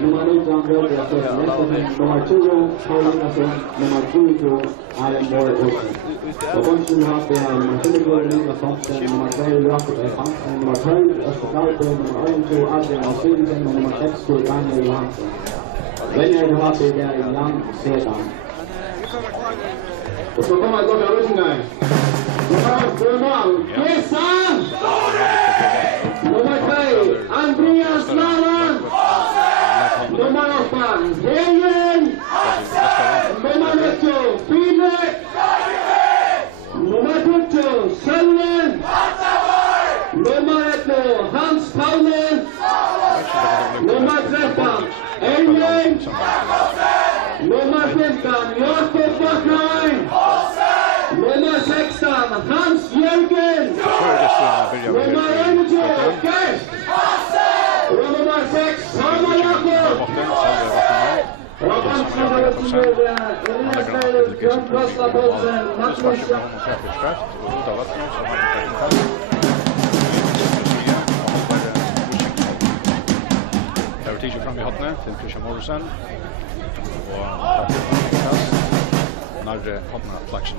nummer 19 Björk, nummer 20 Paulinason, nummer 22 Allen Borg-Olsen. På bunchen har vi nummer 24 Niklas Thomsen, nummer 3 Jakob F. Hansen, nummer 12 Øster Klaupe, nummer 21 Adrian Stevenson og nummer 60 Daniel Johansson. Vänner har vi där i Jan Sedan. Och så kommer det gått rusningar. Nummer 3 Kessan! Nummer 3 Andreas Lavan! Nummer 8 Hegen! Nummer 19 Fine! Nummer 17 Sölven! Nummer 11 Hans Paulin! Nummer 13 Engling! Nummer 15 Jakob Backheim! Nummer 16 Hans Jörgen! Nummer 11 Gert! Och nummer 6 Samuel Jakob! Och ansvaret till nästa grundfasta påsen Magnus Teacher fram I hotne till Christian Morrison och närre hotna flexion.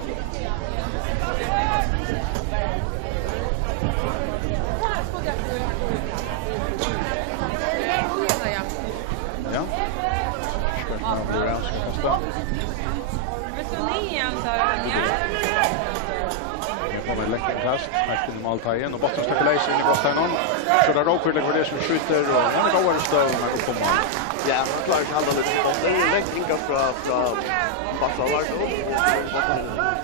Ja. Ska man börja så kasta. Jag kommer läcka kast efter normaltagen och bottenstakeläs in I botten. Så där råkar det det som skjuter och han går över stöd när det kommer. Ja, man klarar att hålla lite på. Det är lätt inga från Bassala då.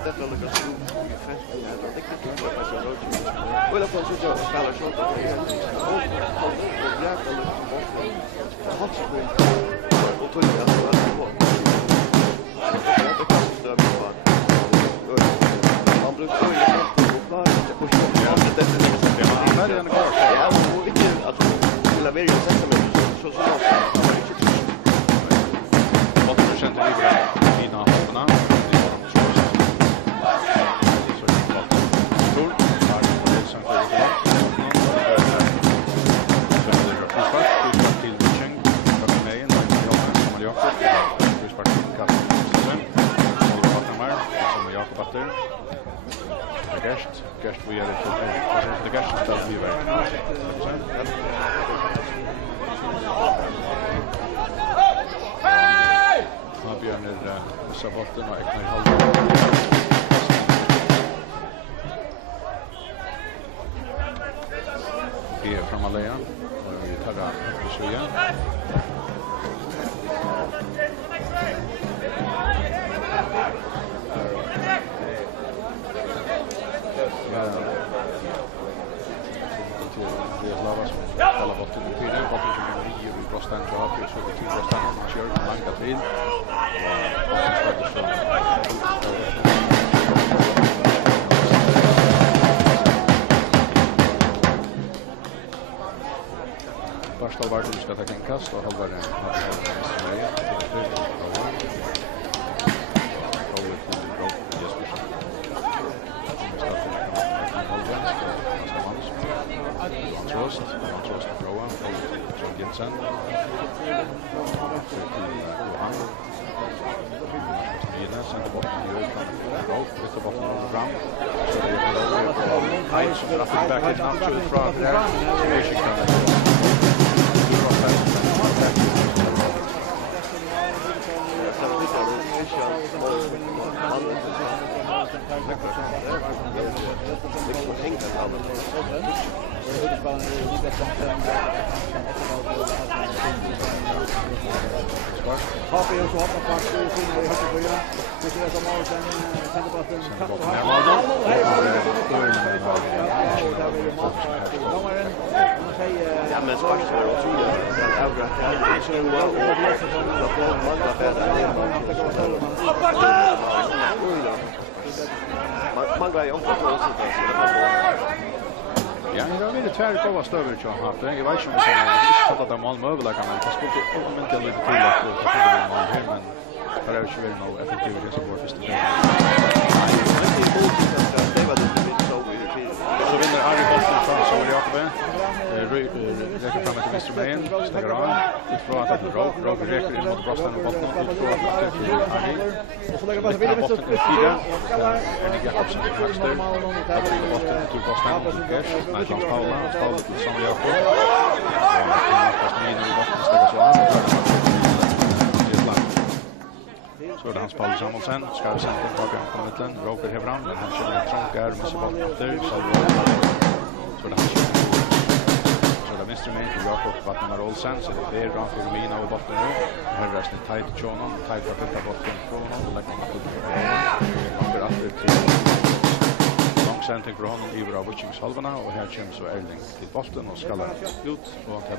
Det är väl ganska fest det är riktigt bra på så road. Och alla får så jag spelar så att det är hot spring. Och tror jag att det är bra. Det kan störa mig bara. Man brukar ju klara det på så. Ja, det är värre än kvar. Ja, och inte att skulle välja sätta mig så Vad du känner dig bra fina hopparna. Gäst vi är det gäst ska vi vara. Har Björn så botten och äknar I halva. Det är från Malaya. Vi tar det så igen. Alla botten I fyra, botten 29 I Brostan så har vi så det till Brostan man kör långa till. Första var det ska ta en kast och hålla den. Trost Føroya, John Jensen. Johan. Jonas and Bob with the bottom of the ground. Heinz dropping back in up to the front there. Happy och så har man fast I sina I högsta början. Det ser som Marsen sänder bollen kapp och här. Ja, men sparks var otroligt. Den övriga det så bra och det är så man går ju om på så Ja, det var det tvär på stöver jag har haft. Jag vet inte om det är så att de mål över kan man ta skott och men till lite till att det är mål här men för att köra nog effektivt så går först det. Så vinner Harry Bolton från så jag Habe. Räcker fram till Mr. Main. Stänger av. Utfrån att det Roger räcker in mot Brostan och botten. Utfrån att det till Arne. Och så lägger man vidare med stort Fyra. Ernie Jakobsen till vänster. Botten till Brostan och till Gersh. Nightlands Paula. Paula till Samuel Jakob. Så är det Hans Paul Samuelsen, skarv center på på mitten, Roger Hevran, men han kör en trånkar med sig bollen efter, så är det han kör. Så är det Mr. Main till Jakob Vatnamar Olsen, så det är bra för Romina och botten nu. Här är resten tajt till Tjonon, tajt för att hitta botten från honom, och lägger honom till alltid till långcentring för honom i våra Víkingshalvarna, och här kommer så Erling till botten och skallar ut och han tar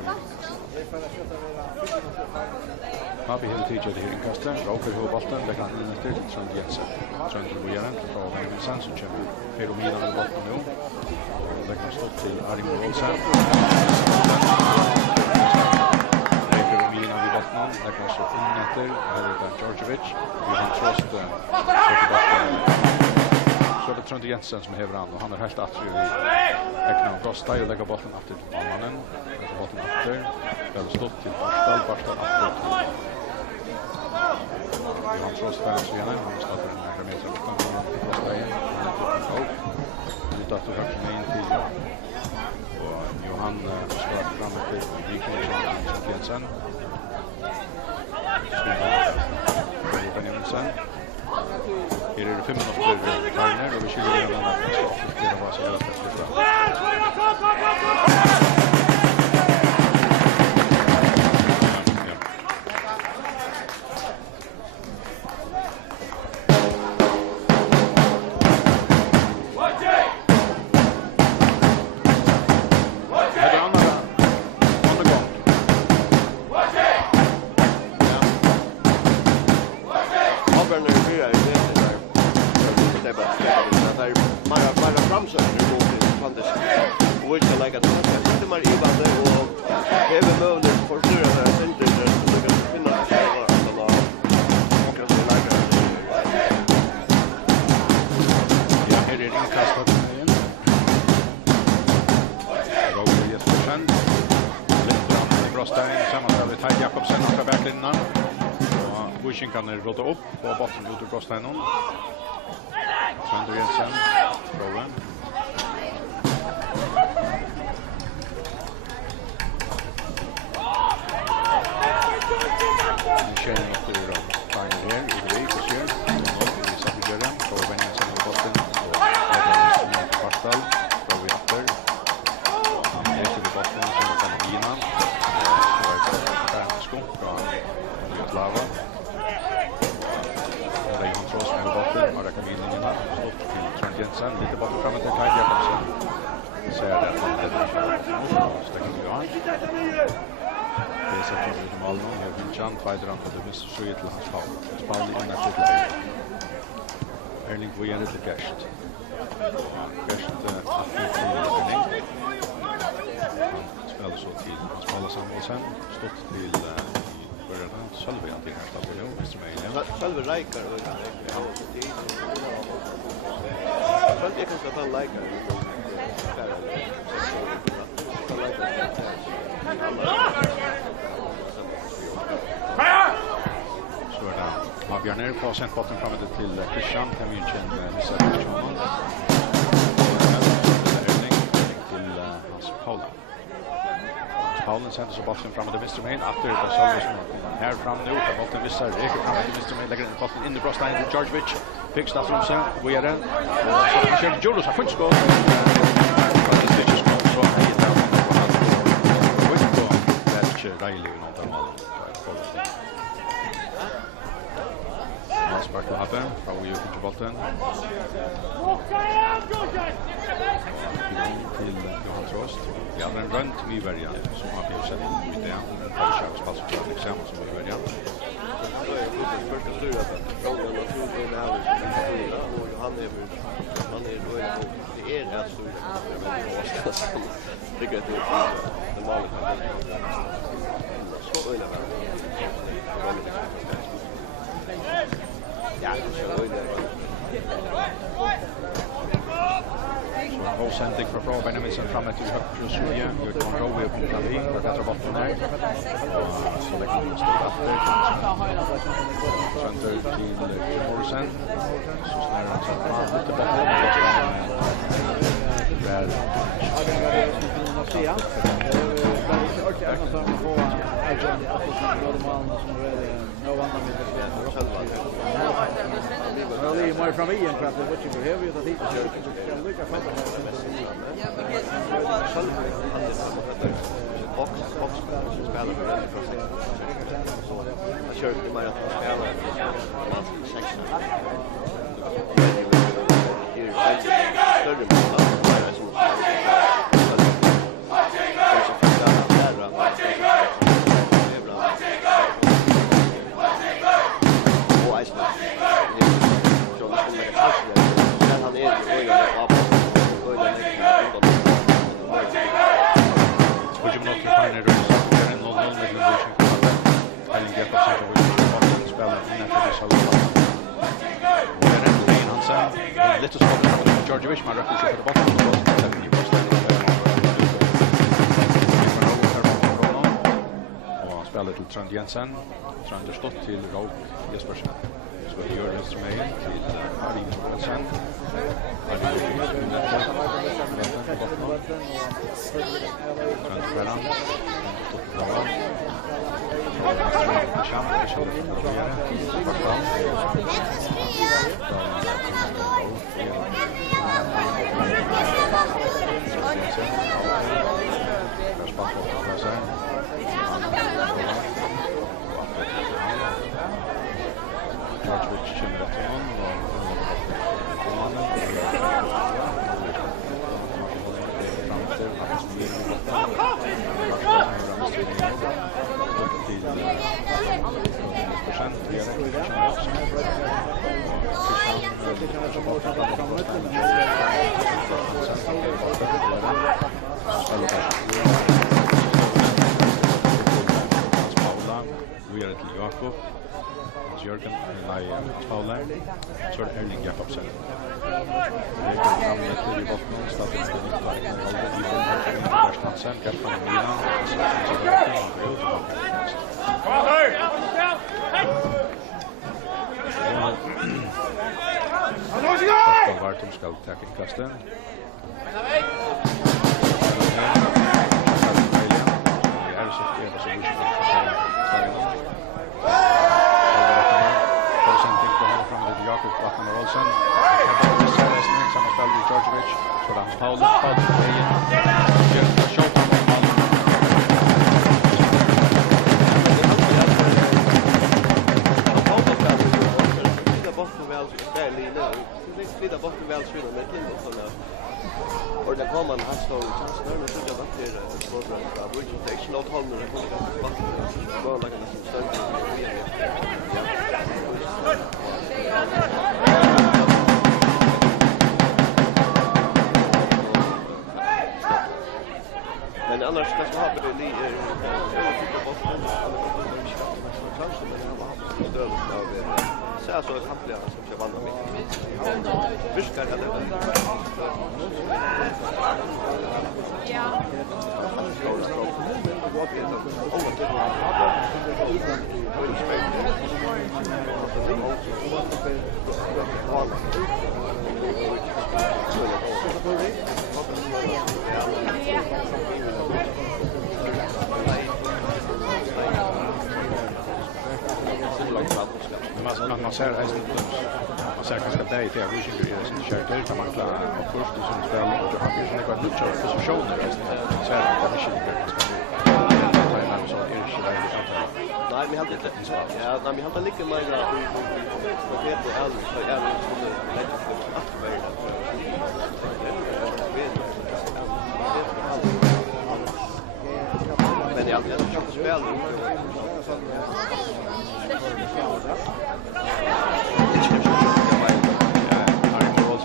Fabi hela tiden till inkastet, Roger hur bollen lägger han in till Trond Jensen. Trond till Bojaren, från Jensen som kommer Feromina med bollen nu. Och lägger han stått till Arimo Olsen. Feromina vid bollen, lägger han så in efter, här är det Djordjevic. Johan Trost står till bollen. Så är det Trond Jensen som häver an, och han är helt attrig i äckna och Brosta och lägger bollen efter till mannen. Lägger bollen efter, väl stått till Barstal efter till Johan Trost färre så gärna, han startar en nära meter utanför Brosta igen. Utan att du hörs med in till och Johan svarar fram till Víkingur Trond Jensen. Benjaminsen. Här är det 5 minuter Karner och vi kör igen den här stoppet till vad som är Víkingarna rådde upp på botten ut ur Brosteinen. Trond Jensen, Rowan. Känner inte hur de fanger här i Vik och kör. Vi satt i dörren, Rowan Jensen på botten. Och Rowan Barstal, Rowan efter. Han är till botten som är på linan. Så är det Bernsko från Jutlava. Mara Kamilina stopp till Trond Jensen, lite bort framåt till Kaj Jakobsen. Ser det att han är stänger Johan. Det är sätter ut i Malmö, här Vinchan, fighter han på det missar så till hans fall. Spalli innan till läge. Erling Bojaren till Gerst. Gerst attning till Erling. Spelar så till Hans Paula Samuelsen, stått till början Sölve till här staden nu, Mr. Main. Sölve Reikar och Sölve jag kan sätta en Reikar. Så är det Mabjarner på centbotten framåt till Christian, Hemjunchen med Sölve. Erling till Hans Paula. Paulen sätter så bollen fram till Mr. Main efter det Sölve som här fram nu. Bollen missar, räcker fram till Mr. Main, lägger bollen in i Brostein till Djordjevic. Fick Staströmsen, Bojaren. Och så han kör Julius, har funnits skott. Det är just så här i den. Det är inte Riley och något annat. Han sparkar Habe, och vi gör till bollen. Till Johan Trost. Vi hade en rönt i början som har blivit sett i det. Har vi köpt spalt som exempel som i början. Det är ju första styret att frågan och tror det är här och han är då det är rätt styret. Det är det normalt. Så är det väl. Ja, så är det. God sändning från Føroya Benjaminsen fram till höger sida. Gör kon Rowe på Klavi för bättre botten där. Så det kommer stå efter. Center till Morrison. Så snärar han sig fram lite botten. Där Well, more from Ian Craft, what you have is that he can look at box spelar med det för sig. Jag kör inte mer att spela. Lite skott från George Wishman rätt för botten och spelar till Trond Jensen. Trond har stått till Rob Jespersen. Så det gör instrument till Harry Jensen. Jörgen Lai Paula så Erling Jakobsen. Det kommer fram till i botten startar det i första sen kapten Milan så Vartum ska ta kasten. Olsen. Georgievich. Så där Paul och det kommer han står chans när det så att det är för protection av håll när det kommer bara lägga det stund. Men annars ska man ha det lite på botten kanske men det var det av så här så att handla som ska vandra mycket. Viskar det där. Ja. Man ser kanske det till Víkingur är sin kärter kan man klara och först som spel och har ju några nya positioner så är det Víkingur så är det nej vi hade inte ja nej vi hade lika mer på det på all så är det men jag har spel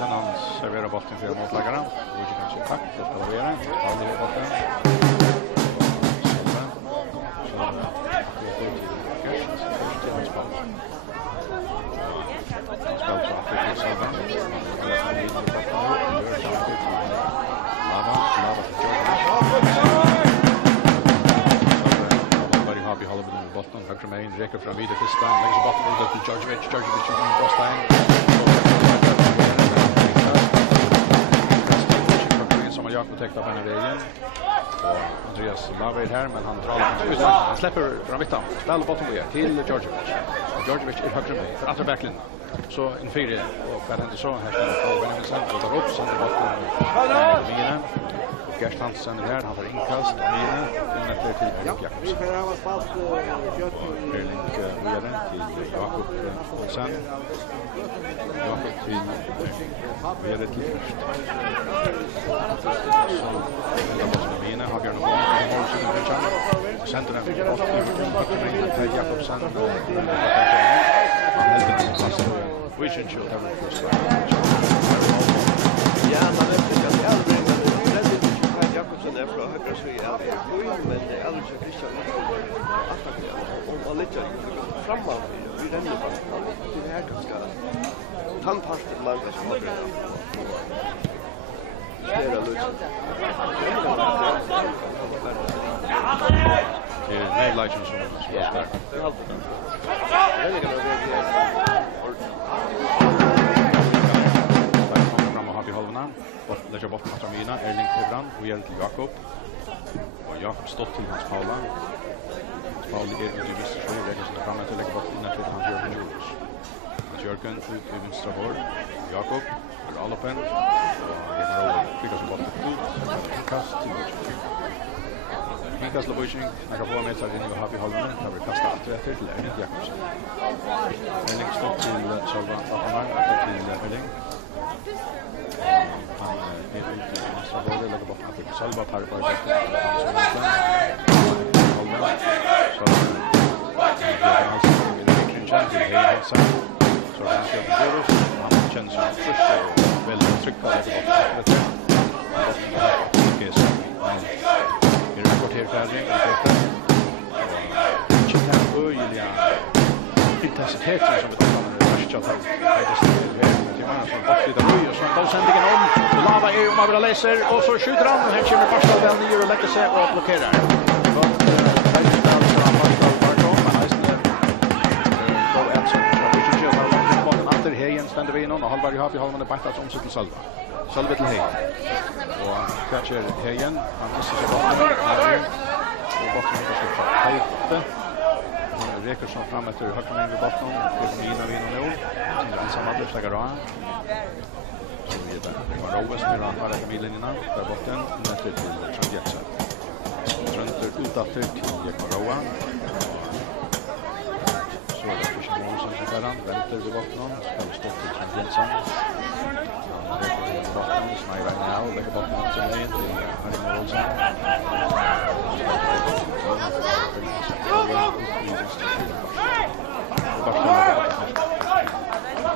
han serverar bollen för motlagarna. Och det kanske tack för att servera. Aldrig bollen. Så Reker fram vidare första. Lägger så botten ut till Georgievich. Georgievich ut på Stein. Som har Jakob täckt av henne vägen. Andreas Laver här, men han drar ut. Han släpper från mittan. Spelar botten till Georgievich. Georgievich är högre med för andra backlinjen. Så en fyra och vad händer så här ska Benjamin Sandro drar upp sen botten. Gerst Hansen här, han får inkast och Mine in till Jakobsen. Erling vidare till Jakob sen. Jakob till vidare till först. Så Mine har Björn och Målsson. Centern fick bort till Jakobsen. Han helt enkelt fast och vi should shoot every first. Ja, man vet att Jakobsen är från högra sidan, men det är alldeles Christian och lite framåt i den nivån. Det är ganska tandpastet man kan smaka. Det är lite. Det är nej license som spelar. Det är allt. Det är ganska i halvorna. Lägger botten av Mina, Erling Kevran och ger till Jakob. Och Jakob stått till hans Paula. Hans Paula är ute i vissar så lägger sig fram till lägger botten innan till hans Jörgen Julius. Hans Jörgen ut i vänstra hår. Jakob är all öppen. Och General skickar sig botten ut. Inkast till Bojing. Inkast till Bojing. Han kan få med sig in i halvorna. Kan vi kasta till Erling Jakobsen. Erling stått till Salva Attamar. Till Erling. Han är ute i nästa håll och lägger bort till Salva Parvar. Så han ska till Boros. Han känns som först och väldigt trygg och lägger bort till det är kvarterfärdig Chicago Julia intensiteten som det tar så sändningen om Lava är om Abra läser och så skjuter han här kommer Barstad väl ner och lägger sig och blockerar. Efter Hejen ständer vi in och Halvar Johafi Halvan är bättre som sitter Salva. Salva till Hejen. Och catcher Hejen. Han missar sig botten. Och botten ska slå tajt. Reker som fram efter högre vid botten. Det är Mina vinner nu. Sen är ensamma att lägga rå. Så vidare. Det var Rove som är rann här i midlinjerna. Där botten. Nätter till Trondjetsen. Trönter utåt till Jekman Roa. Så är det Christian Månsson som är välter vid botten. Ska stå till Trondjetsen. Han lägger vid botten. Snajrar in här och lägger botten till Harry Målsson.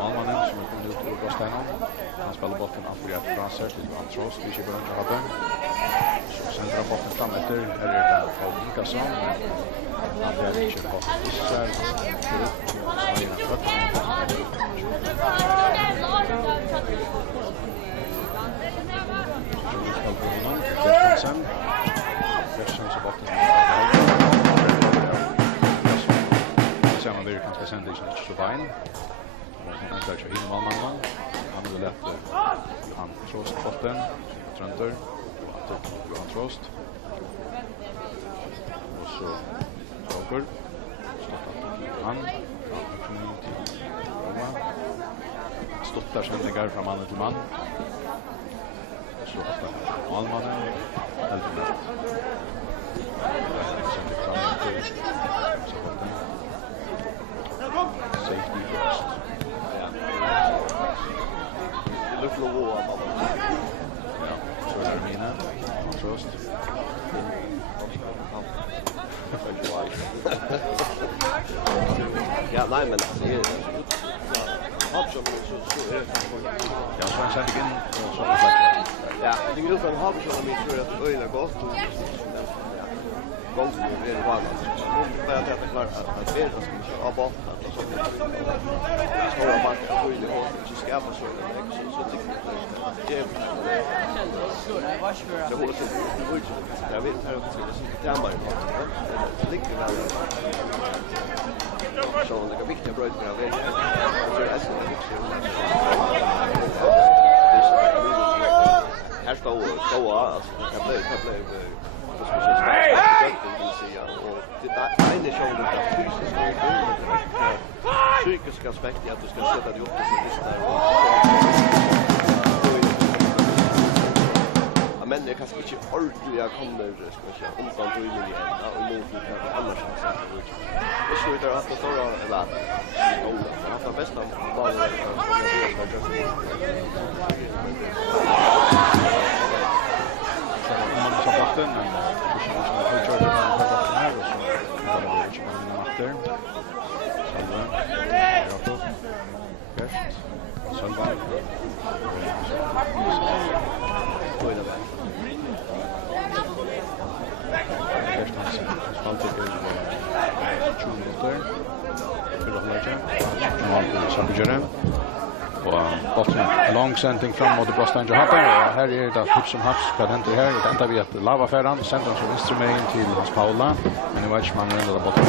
Almanen som är kommit ut ur Gåstenon. Han spelar botten Afriat Fraser till Johan Trost. Vi kör början till Habbe. Så centrar botten fram efter. Här är det Paul Inkasson. Han börjar kör botten Issar. Kör upp. Smagen är trött. Så vi spelar på honom. Gerstensen. Gerstensen botten. Man kanske sända i sin Slovain. Han kan köra in Malman. Han vill lätt Johan Trost botten. Trönter. Johan Trost. Och så Roger. Han. Stottar sändningar från man till man. Och så ofta Malmanen. Helfner. Sen det fram till safety first. Det luktar våa mamma. Ja, så är det Mina. Trost. Ja, nej men alltså det är Hobson så är det. Ja, så han sätter in så ja, det går från Hobson med tror att öarna gott och gången är det vanligt. För att det klart att det är så av botten och så stora marker på det och så ska man så det är det håller sig det ut jag vet här att det är där man det ligger där Så det är viktiga bröder av vägen. Så det är så viktigt. Här står alltså det kan bli det ena showen där fysiskt och psykiska aspekter att du ska sätta dig upp och sitta där. Men det kanske inte ordentliga kommer ska jag säga undan drömmen igen och mot det annars så det slutar att det står eller att det bästa bara botten men long sending fram mot Brostan Johaber. Här är det hur som haps vad händer här. Det ända vi att lavafärdan sänder som instrument till Hans Paula. Men det var inte man ändå bort.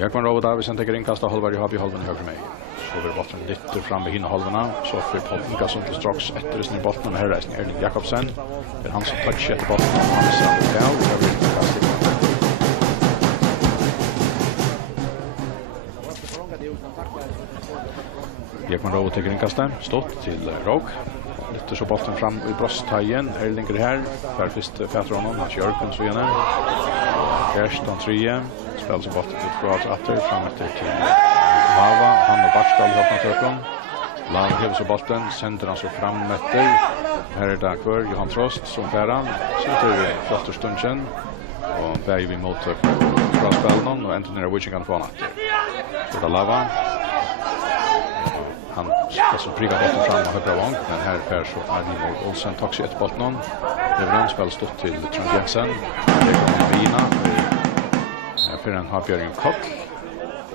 Jag kan råda David sen tar inkasta halvar i halvan höger mig. Så vi botten lite fram vid hinna halvarna. Så för Polka som till strax efter sin botten här resten Erling Jakobsen. Det han som touchar till botten. Han ser down. Jag kan råda till inkasta stått till Rog. Lite så botten fram i brösttajen. Erling här. För först Petron han kör på så igen. Kerston 3. Spelar så bort till Kroats åter fram till Hava. Han och Barstal har på töppen. Lag häver så bollen. Sänder han så fram efter. Här är det kvar Johan Trost som bär så till flotta stunden. Och bär vi mot Kroatspelaren och äntligen är Víkingur på annat. Så det Lava. Han ska så pricka bollen fram och högra vång. Men här är så Arne Olsen taxi ett bollen. Det är spel stått till Trond Jensen. Det kommer Vina. För en har Björn Kock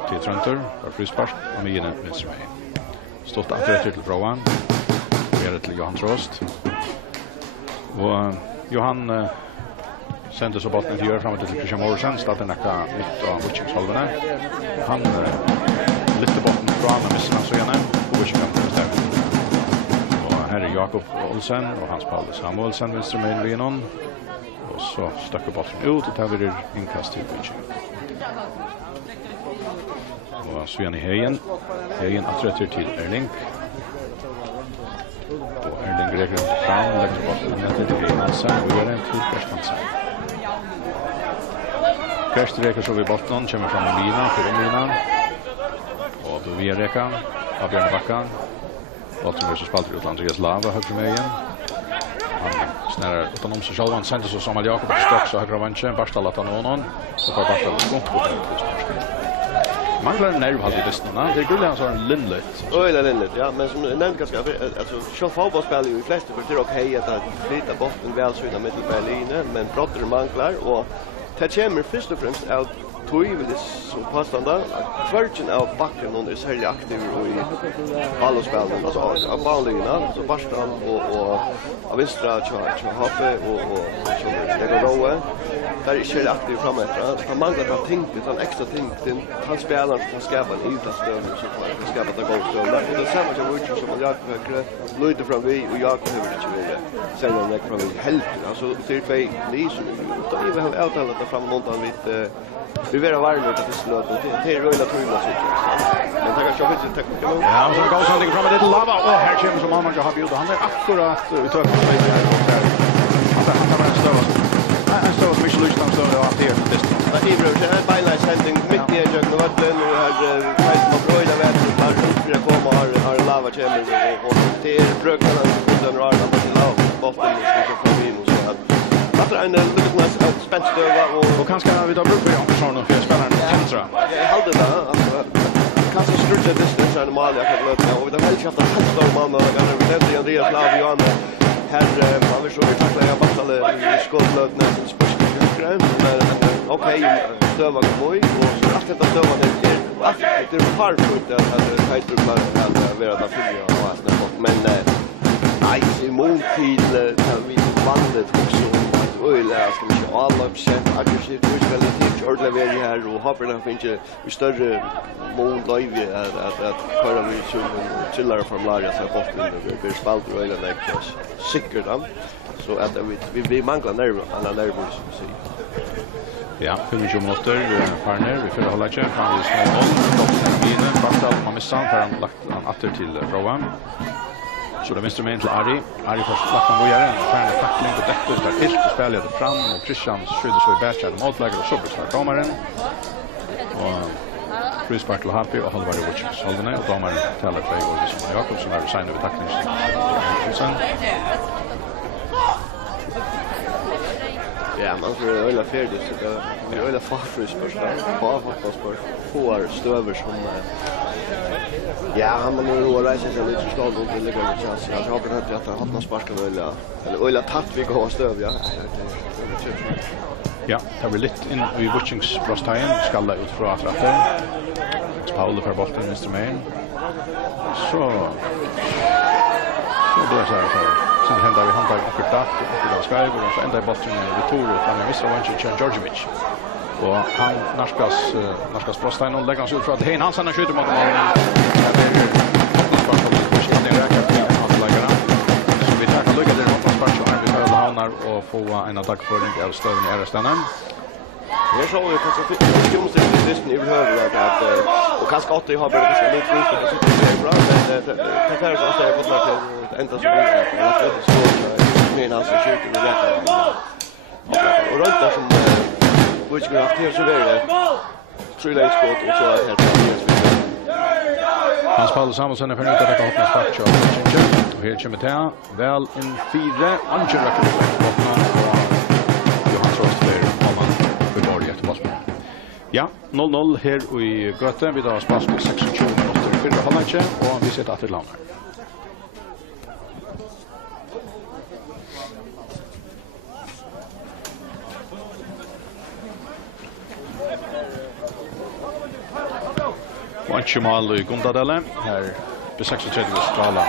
till Tröntor för frispark och med en vänster väg. Stått att rätt till Frågan. Vidare till Johan Trost. Och Johan sände så bollen till fram till Christian Morrison. Startar näka mitt av Víkingsholvarna. Han lyfter bollen från med missar så gärna. Och här är Jakob Olsen och Hans Paul Samuelsen vänster med Vinon. Och så stack bollen ut och tar vi inkast till Víkingur. Och Sven i Hejen att rätta till Erling. Och Erling räcker fram lägger bollen till Hansen och gör en till Kerstensen. Kersten räcker så vid bollen kommer fram i Mina för Mina. Och då vi räcker av Björn Backan. Och så så spaltar ut Andreas Lava höger med igen. Snärar utan sig själv han sänder så som Jakob stock så högra vänchen Barstal att han någon så får Barstal skott på manglar nervhalt i dysterna. Det är gulligt han så en linlet. Linlet, ja. Men som nämnt ganska alltså så fotbollsspelare ju flesta för det är okej att flytta botten väl så innan Berlin men brotter manglar och det kommer först och främst av Toivelis så påstående kvarten av backen under särskilt aktiv i ballspelen alltså av ballina så Barstal och av vänstra Happe och som det går då där är särskilt aktiv framåt så manglar att tänka utan extra tänk han spelar som skapar en ytastöd så kan skapa det gott och det samma som Víkingur som jag högre lyder från vi och jag behöver inte vilja sen när från helt alltså till två liksom då vi har avtalat att fram någonting vid vi vill vara varma ute i slöt och det är röda tröjla så men tackar så mycket tack för det. Ja, så går sånt fram med det Lava och här kommer som man har bjudit han är akkurat ute och han tar en stöv. En stöv som inte lyssnar så att det är det. Det är bra. Det här byline sending mitt i jag nu vart den och har fight på röda väder har skulle komma har Lava kommer och det är brökarna den röda på Lava botten ska få in och så att after en liten spänstöva och kanske vi tar bruk på Jansson och för spelaren Tentra. Jag hade det kanske strutsa distance and mal jag kan låta och det väl skafta halvstor mamma och vi nämnde Andreas Lavion här man vill så vi tacklar jag battale i skottlöt nästan speciellt men okej stöva boy och så att det stöva det är parfult att Peter Plan att vara där för jag och men nej i mån till vi vanligt också att öjla ska vi köra alla procent aggressivt relativt ordentligt här och hoppas att finns ju större mål live att köra vi chillare från lager så botten vi spalt och öjla där säkert så att vi manglar nerv alla nerver så att säga. Ja, 25 minuter Farner, vi får hålla kör fram i små mål. Doppterminen, Bartal, man missar för han lagt han åter till Føroya. Så det instrument till Ari först lagt han börjar en färdig tackling på detta där helt spelade fram och Christian skjuter så i bärkär motlägger och så blir domaren. Och frispark till Happy och håller det watch. Så håller och domaren talar för och som Jakob som är sign över tacklingen. Ja, man får öla färdigt så det är öla farfrispark bara fotbollssport får stöver som ja, han har nog rejält sig lite stad och det ligger lite chans. Jag hoppas att han har sparkat eller öla tatt vi går stöv ja. Ja, det blir lite in i Vikingsbrostheim skalla ut från att Paul för bollen instrument. Så då är så här. Sen händer vi handlar och datt och det skriver och så ända i bollen i Tore från Mr. Vanchich Georgievic. Och han Narskas Brostheim och lägger han ut för att Hein Hansen har skjutit mot målet. Så vi tar lycka där mot Spartan vi får hamnar och få en attackföring av stöden i Ärestanen. Jag såg ju kanske skumsigt i höger att och kanske att jag har börjat se lite ut så det är bra det tar så att jag får snart ända så men alltså skjuter vi rätt. Och runt där som Víkingur har haft så väl trelägsskott och så här Hans Paul Samuelsson är förnytt att ta upp en spark och här kommer det väl in 4 Angel Johan Rostberg ja, 0-0 här i Göte. Vi har spas på 26 minuter i förra halvlek och vi sitter att landar. Och ett mål i Gundadelle här på 36 Strala.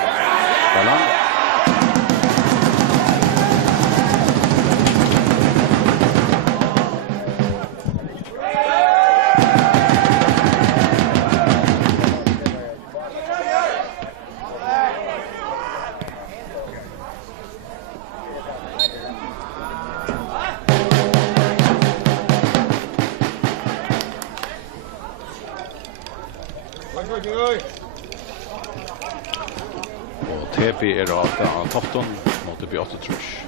Och TP är raka av 13 mot det 8 trusch.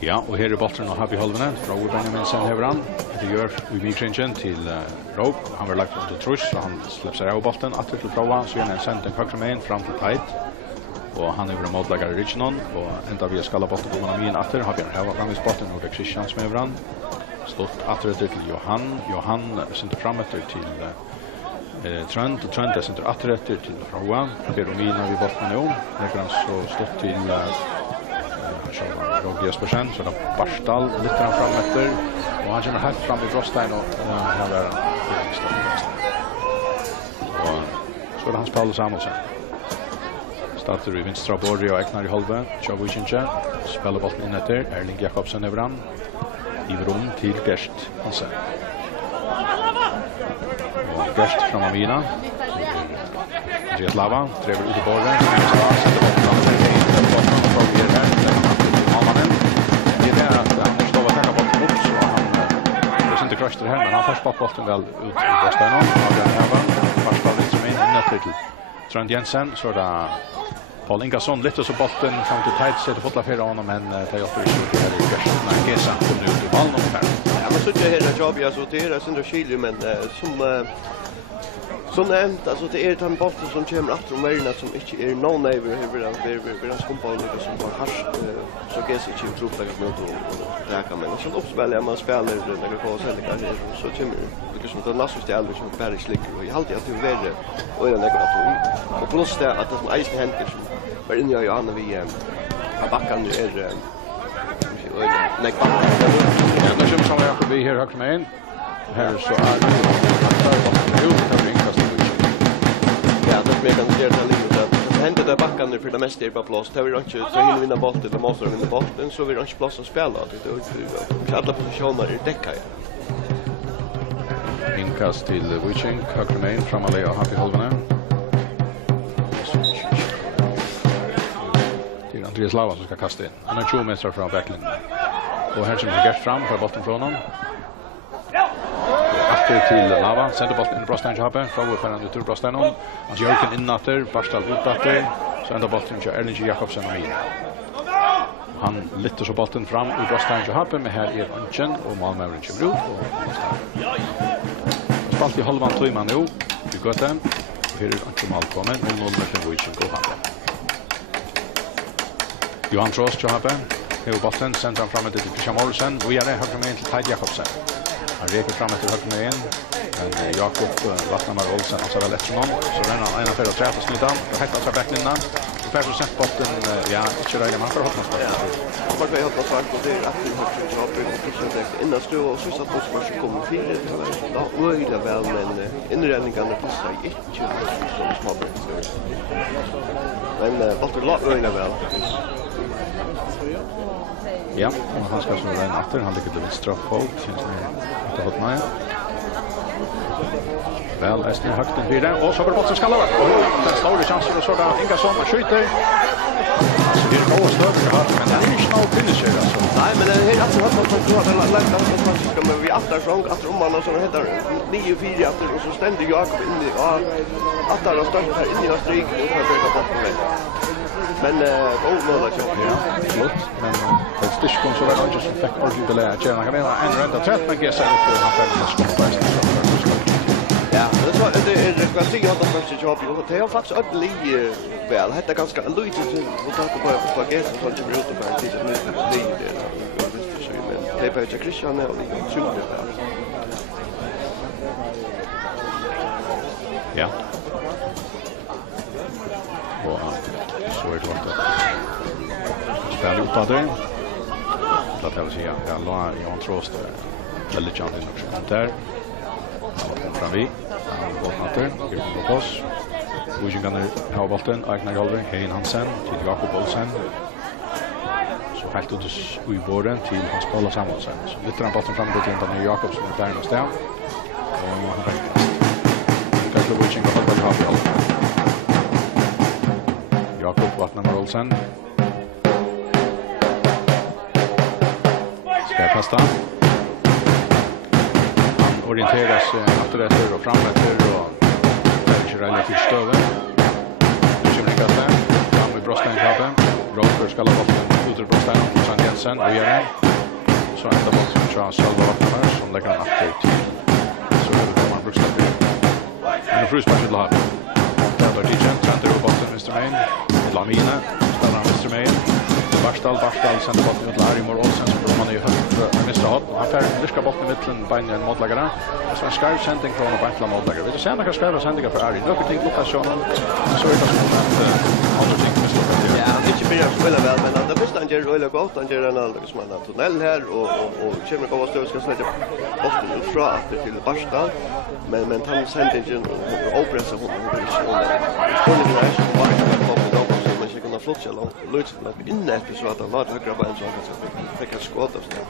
Ja, och här är bollen och Happy Holmen från Benjamin sen Hevran. Det gör vi mikringen till Rob. Han var lagt under trusch så han släpper av bollen att till Føroya så gör en sent en fram till tight. Och han är över motläggare Richnon och ända vi skalla bollen på Manamin åter har vi här fram i spotten och det Christian som Hevran. Stort åter till Johan sätter fram efter till Trent är center atträtter till Føroya. Romina vi bort med nu. Lägger så stått till Roger Jespersen så då Barstal lite fram efter och han kommer helt fram i Brostheim och han är och så är det Hans Paul Samuelsson. Startar i vänstra borg och Eknar i halva. Chavuchincha spelar bollen in efter Erling Jakobsen Evran. I rum till Gerst Hansen. Gerst från Amina. Lava trever ut i bollen. Det är att han står och tackar bollen upp så han inte kraschar här men han får spott bollen väl ut i Brostheim och den här första som in till Trond Jensen så där Paul Ingasson lite så bollen fram till tight sätter fotla för honom men tar ju upp det där Gesa kommer ut i bollen och där. Ja men så det här jobb jag så det är sönder skilje men som nämnt alltså det är den bollen som kommer att från vägen som inte är någon över hur den skumpar lite som har harst så Gesa inte tror på att möta och där kan man så uppspela man spelar när det går så det kan så kommer det som det nästan är aldrig som bara slicker och jag alltid att det är och jag lägger att och plus det att det som isen händer som var inne i Johanna vi backan nu är nej ja det känns som jag får be här högt med in här så är det att ta bort det ut av ringkast ja det mer kan det lite händer där backarna för det mesta är bara plats. Det vill inte så hinner vinna bollen eller måste vinna bollen så vill inte plats att spela. Det är alla positioner är täckta. Inkast till Víking, höger med framåt och happy halvarna. Till Andreas Lava som ska kasta in. Han har 20 meter från backlinjen. Och här kommer Gert fram för bollen från honom. Efter till Lava, sänder bollen in Brostan Jappe, från förande ut ur Brostan. Hans Jörgen innatter, Barstal utatter. Så ändå bollen till Erling Jakobsen och Min. Han lyfter så bollen fram ur Brostan Jappe med här är Anchen och Malmören kommer ut. Spalt i halvan timme nu. Vi går den. Här är Anchen Malkommen. 0-0 med Víking och Happe. Johan Trost Jappe. Hur bollen sänder fram till Christian Morrison. Vi är höger med till Ted Jakobsen. Han reker fram till höger med in. Men Jakob Vattnamar Olsen och så väl efter någon. Så den har ena för att träffa snidan. Och helt att backlinjen. Och för så sent bollen ja, inte röjda man för hoppas på. Man kan ju hoppas svart och det är aktivt högt så upp och försöka innan stå och så att man ska komma fyra. Då öjla väl men inredningarna passar inte så små. Men bollen låt öjla väl. Ja, och han ska så den efter. Han ligger till straffhåll. Känns det inte fått med. Väl, Estner högt den fyra. Och så går bollen skalla vart. Den stora chansen att såga Ingasson och skjuter. Så det är något större här. Men det är inte något finisher. Alltså. Nej, men det är alltså att man tror att det är lätt att man ska med vid attar sång. Att romarna som heter 9-4 attar. Och så ständer Jakob in i attar och störst här in i stryk. Och så börjar bollen med. Men mål att köra. Ja, flott. Men det stickon så var det inte som fick ordentligt läge. Han kan mena en rända trätt men GSA upp han färdig med skott. Ja, det är ganska jag att först jobb och det har faktiskt ordentligt väl. Det är ganska lite och ta på GSA så det blir ut för tid nu det men det är bara Christian och det super väl. Ja. Och så är det borta. Spelar ut där. Låt oss se. Jag la Johan Trost väldigt chans också. Där. Fram vi. Bollen på oss. Víking kan ha bollen. Agnar Galvin, Hein Hansen till Jakob Olsen. Så helt ut i våren till Hans Paula Samuelsen. Så lyfter han bollen fram till Anton Jakob som är där någonstans. Och han kan slå Víking på bollen. Jakob Vattnamar Olsen. Ska kasta. Han orienteras efter och framåt och där kör relativt stöve. Nu kommer kasta. Fram i Brostan Jappe. Roper ska la bollen ut ur Brostan och sen Jensen och gör det. Så ända bollen som kör Salva Vattnamar som lägger han efter till. Så är man brukar men fruspark till här. Där DJ Trenter och bollen Mr. Main. Lamine stannar Mr. Main. Barstal sänder bollen ut till Arimor Olsen som man är ju högt Mr. Hot. Han färd lyska bollen i mitten beinen en modlagare. Och så en skarp sändning från och backla modlagare. Vi ser några skarpa sändningar för Ari. Några ting lokationen. Så är det som att andra ting misslyckas. Ja, han inte börjar spela väl men det första han gör är gott. Han gör en alldeles som en tunnel här och kommer gå och ska släppa bollen ut från till Barstal. Men han sändningen opressar honom. Bollen är så bara flott så långt inne efter så att han var högra ben så han fick ett skott av sig.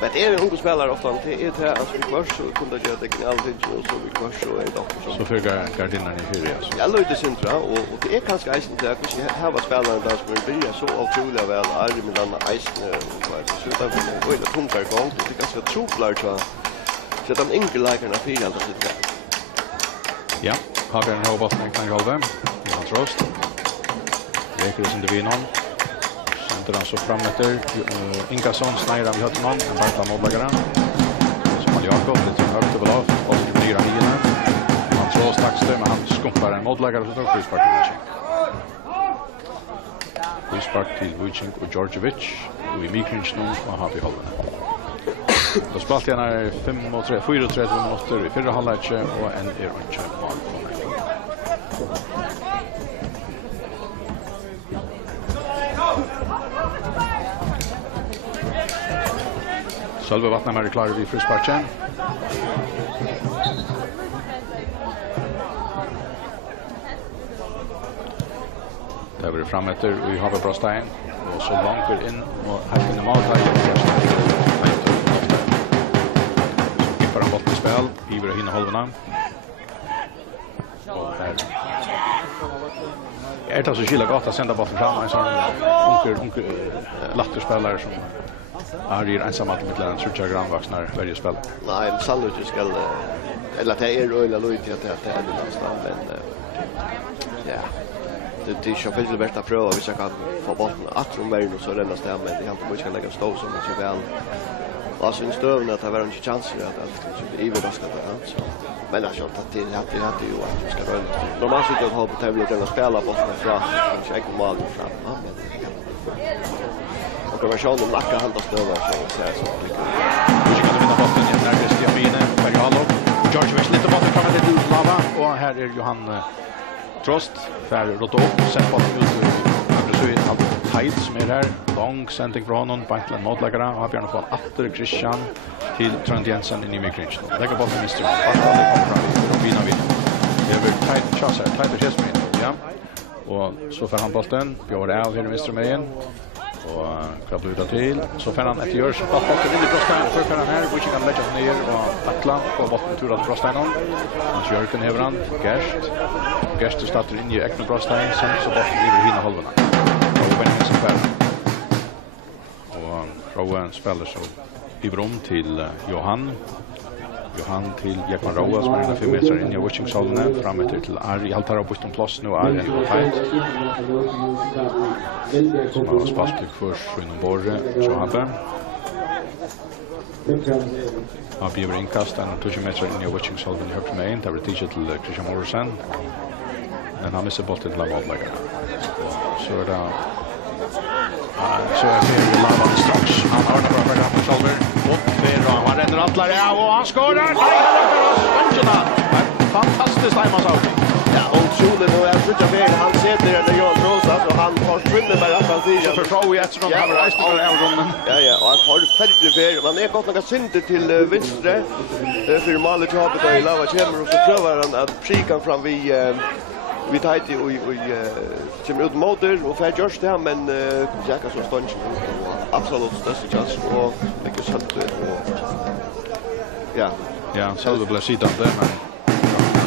Men det är en ung spelare ofta det är det att vi kvar så kunde göra det alltid så vi kvar så är det så för gardinerna i fyra så. Ja, lite centra och det är ganska isen där kanske här var spelaren där som börjar så otroligt väl Arvid med den isen så där var det tungt gång det är ganska trovärdigt så att de enkelläkarna fyra alltid sitter. Ja, har den här bollen kan Galve. Johan Trost. Leker det som det vinner. Sänder han så fram efter Ingasson snärar vi hött någon. En barta målläggare. Som han Jakob lite högt över av. Och så blir han igen. Han tror staxte men han skumpar en målläggare så tar frispark till Víking. Frispark till Víking och Djordjevic. Och i Mikrinch nu och har vi hållen. Då spalt jag när 4-3 minuter i förra halvlek och en är inte mål. Sölve Vattnamar är klar vid frisparken. Det var fram efter vi har Brostein och så långt in och helt in i måltiden. Så kippar han bort i spel, Iver hinner halvorna. Och här är det så skilla gott att sända bollen fram en sån onkel latterspelare som är ensam att mittla en sorts grannvuxna varje spel. Nej, sannolikt ska eller att det är röjla lojt att det är nästan men ja. Det är ju väldigt värt att pröva hvis jag kan få bollen att från vägen och så renna stäm men jag har inte kan lägga stå som så väl. Vad syns stövna att det var en chans att Iver ska ta så. Men jag tror att det hade ju att vi ska röra. Normalt så jag har på tävling att spela bollen från kanske inte mål fram. Och kan man se om Nacka handlar stövar så ser så det kan. Vi ska vinna bollen igen där Christian Bine, Bergalo. George Wish lite bollen kommer det till Lava och här är Johan Trost för Roto sen bollen ut så är allt tight som är här. Lång sändning från honom på en motläggare och har Björn fått åter Christian till Trond Jensen in i mikringen. Lägger bollen i ström. Fasta det kommer fram. Och vinner. Det är väl tight chans här. Tight och chest ja. Och så får han bollen. Björn är av här i mistrumén. Och klappar ut till. Så får han ett görs. Bollen in i Brostein. Så får han här. Wishing kan lägga sig ner och tackla. På bollen tur att Brostein om. Hans Jörgen hever han. Gerst startar in i Ekne Brostein. Sen så bollen i hinna halvorna. Och vinner sig själv. Och Rowan spelar så i brom till Johan till Japan Roa som är 5 meter in i Washington fram till Ari Altar på stan plats nu är det fight som har spastik för inom borre så hade han blir inkast en 2 meter in i Washington i högt med in där det till Christian Morrison men han missar bollen till målläggare så är det så är det Lavan strax. Han har det bra för Salver. Och Vera, han ränner allar och han skårar. Fantastiskt tajmas av. Ja, och Schulen och jag tror att han sätter det Johan Rosa och han har svunnit bara att han så för Føroya efter de har rest på runden. Ja, och han har fällt för man är gott några synder till vänstre för målet har på det Lava kommer och så prövar han att prika fram vi tar inte och kommer ut motor och för just det men Jacka så står inte absolut största chans och mycket sant ja så det blir sidan där men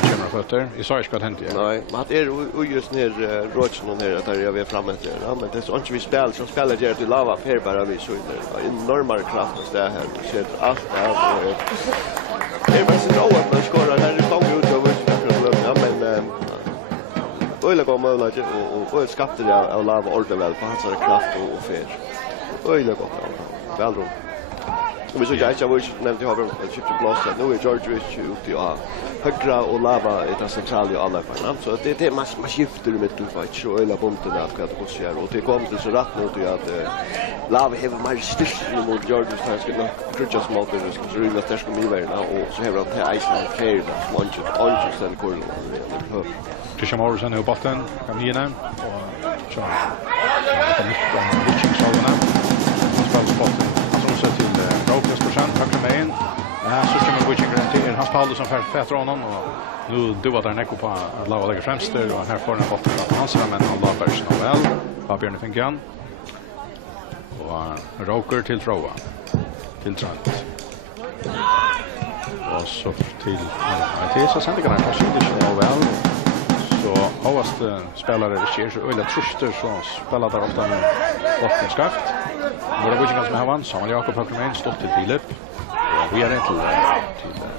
kommer fötter i så ska det hända nej men det är just ner Rochen och ner att jag är framme där men det är så inte vi spelar det till Lava per bara vi så en normal kraft så där här du ser allt där det är bara så att man skorar när det kommer ut över ja men Öle går möjligt och skapte det av Lava ordentligt på hans kraft och fer. Öle går väl då. Och vi så jag vill nämna har ett skifte plats nu är George Wish ute och högra och Lava är det centrala i alla fall. Så det är man skiftar med till fight så Öle bomten att kan det ske och det kommer till så rätt nu till att Lava har mer styrka mot George så ska nog crutches mot det så det är stärkt med väl och så har han till Iceland fair som orange sen kurvan. Christian Morrison i botten, Camina och så. Det är mycket Washington. Spelsporten. Han så till Brokers procent högre med in. Så kommer Washington till Hans Paulus som fätter honom och nu då där Nico på att Lava lägger främst och här får den botten av hans men han la bärsen och väl. Fabian Finkan. Och Roker till Føroya. Till Trent. Och så till så sen det kan han så väl. Så avast spelare sker så öle truster så spelar där ofta med botten skaft. Våra Víkingar som har vann Samuel Jakob Hökman stått till Filip. Och vi är inte till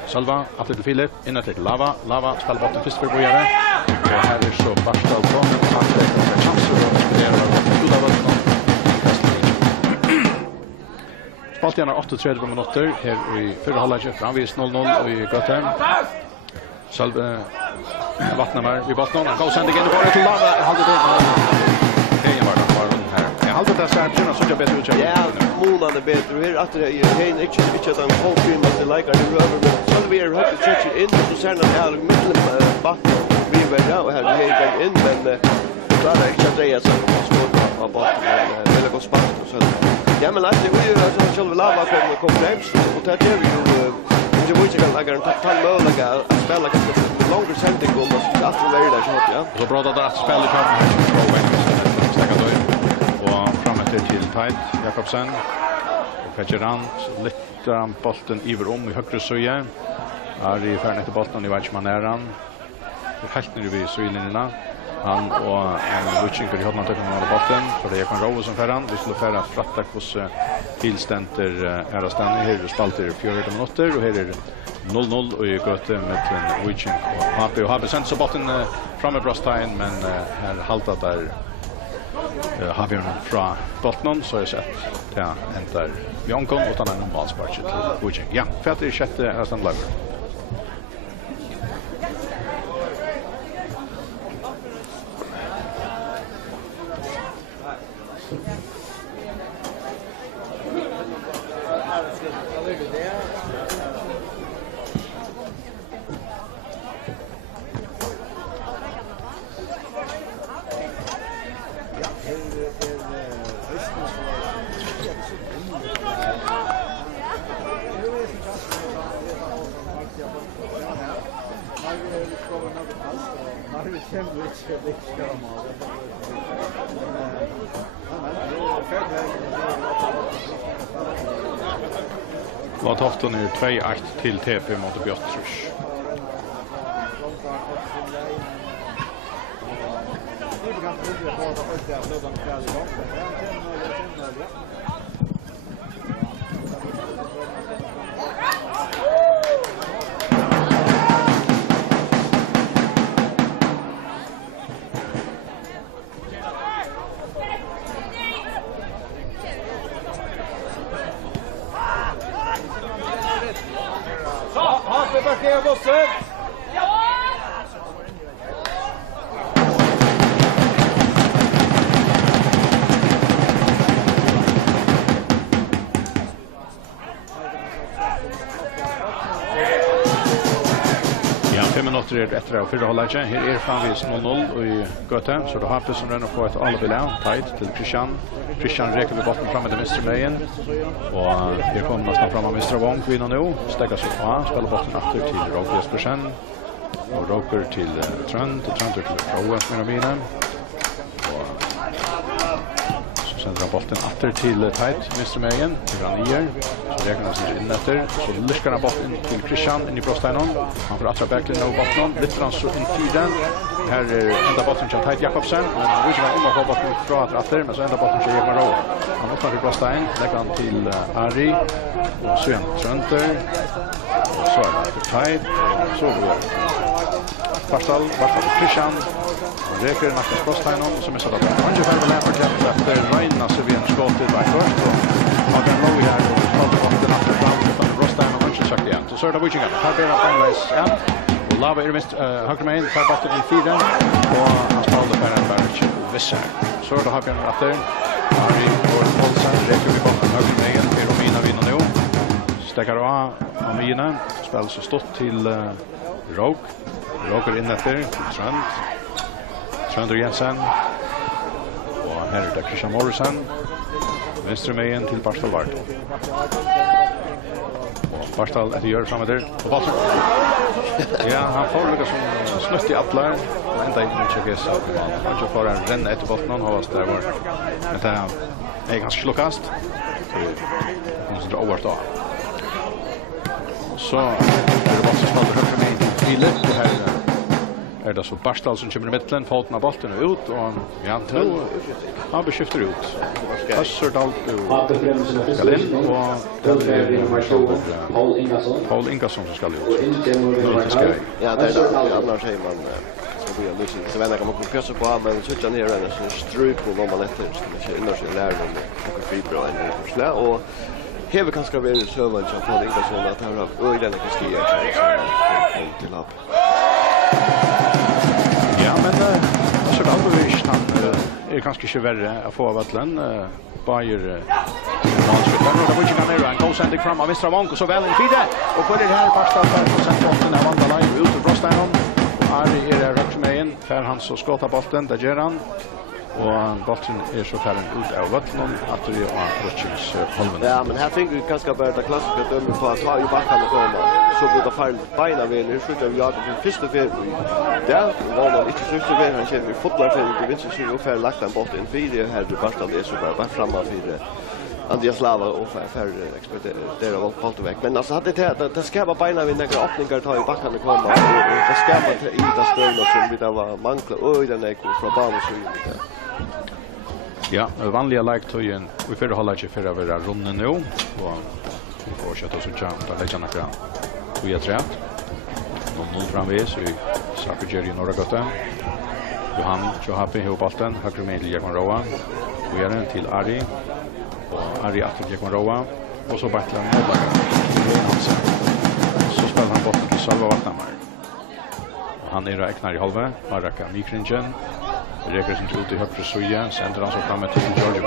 Salva att till Filip innan till Lava spelar botten först för Bojare. Och här är så Barstad från att det är en chans att spela Lava. Spaltjarna 38 minuter här i förra halvlek framvis 0-0 och i Göteborg. Salve Vattnamar vi bottnar och sänder igen bara till Lava hade det var här. Jag hade det så här så jag bättre ut. Ja, månader bättre här att det är inte att han får film att det likar det över men så vi har haft att checka in så sen är det mycket back vi var och här är in men klara inte att det är så på botten eller gå spart och så. Ja men alltså vi så själva Lava kommer främst och det är vi ju jag vill inte lägga en total möjliga att spela ganska långt sändning om att det är där så ja. Så bra att spela i stäcka då. Och framåt till Tide Jakobsen. Och Fetcherant lyfter bollen över I högre söja. Ari färd efter bollen I världsmaneran. Helt ner vid sylinjerna. Han och en Víkingur I hörnan tecknar med bollen. Så det är kan Rowe som färran. Vi skulle färra fratta hos tillständer är att stanna här och spalter 4 minuter och här är 0-0 och I göte med Víking och Happy och Happy sen så bollen framme bröstain men här haltar där Happy från bollen så är sett ja ända vi ankon utan en normalspark till Víking. Ja, för det sjätte är stand lag. Låt hoften är 2-1 till TP mot Björtrus. Efter att fyra hålla här är fanvis 0-0 och I Göte så då Hampus som ränner på ett allbilä tight till Christian räcker vi botten fram med Mr. och det kommer nästan fram av Mr. Wong vinner nu stäckas upp på spelar botten åter till Roger Jespersen och Roger till Trent och Trent till Føroya med mina och så sänder bollen åter till tight Mr. Mayen till Ranier så räknar sig in efter så lyskar bollen till Christian in I bröststenen han får attra backen över bollen lite så in tiden här ända bollen till tight Jakobsen men vi ska om att få bollen från att åter men så ända bollen till Jakobsen han öppnar till bröststenen lägger han till Ari och sen Trenter så är det tight så går Pastal Christian räcker den att bröststenen som är så där ungefär väl lämpligt att Reina så vi en skott till först och kan lov här den efter fram från Rostan och Manchester sagt igen. Så så är det Víking. Här blir det finalist ja. Och Lava är mest högre med tar bollen I fyren och han spelar för en match vissa. Så då har vi en efter. Ari och Olsen räcker vi bollen högre med igen för Romina vinner nu. Stäcker av Amina spelar så stort till Roger in efter Trent Jensen och här är det Christian Morrison Venstre med till Pastal Vart. Och Pastal att göra framåt där. Ja, han får lika som snutt I alla och ända in I Chegesa. Han kör för en renna efter bollen har varit där var. Men det är ganska slokast. Så det överst då. Så är det bara så snart högre med I lätt det här. Är det så Pastal som kommer I mitten, foten av bollen ut och ja, nu har vi skiftat ut. Össerdal ska in och Paul Ingasson som ska ut. Ja, det är annars säger man ska börja lyssna. Så vänner kan man pressa på men så ner den så stryk på vad man efter ska innan sig lära dem och fibra och förslä och här vi kanske vara servern så Paul Ingasson att han har öden att skriva till upp. Ja, men så då visst han är ganska inte värre att få vattlen Bayer Mansfield och då Víking ner och goal fram av Mr. Wong och så väl I fide och för det här Pastal för centralen av andra line ut till Brostan och Ari är rätt med in för han så skottar bollen där gör han Och bollen är så färren ut av vattnet att det är approachings halven. Ja, men här fick vi ganska bara det klassiska dömet på att ta i backen och komma. Så blir det fall beina vid nu skjuter vi jag på första fel. Där var det inte så så väl han känner vi fotbollsfält i vänster så ungefär lagt en bort en fyra här det bara det så bara framåt vid Andreas Lava och för expert var på väg. Men alltså hade det ska vara beina vid några öppningar ta i backen och komma. Det ska vara i det stöd som vi där var mankla och den är från banan så ju. Ja, vanliga lektojen. Vi får hålla sig för att vara runden nu. Och vi får köta oss och tjanta läggarna fram. Vi är trätt. 0-0 framvis i Sarpegeri i Norra Götta. Johan Johape i bollen. Högre med till Jakob Roa. Vi är den till Ari. Och Ari att Jakob Roa. Och så battlar han med så spelar han bollen till Salva Vattnamar. Han är räknar i halva. Araka Mikringen. Räcker sin ut i högre suja, sänder han så framme till George.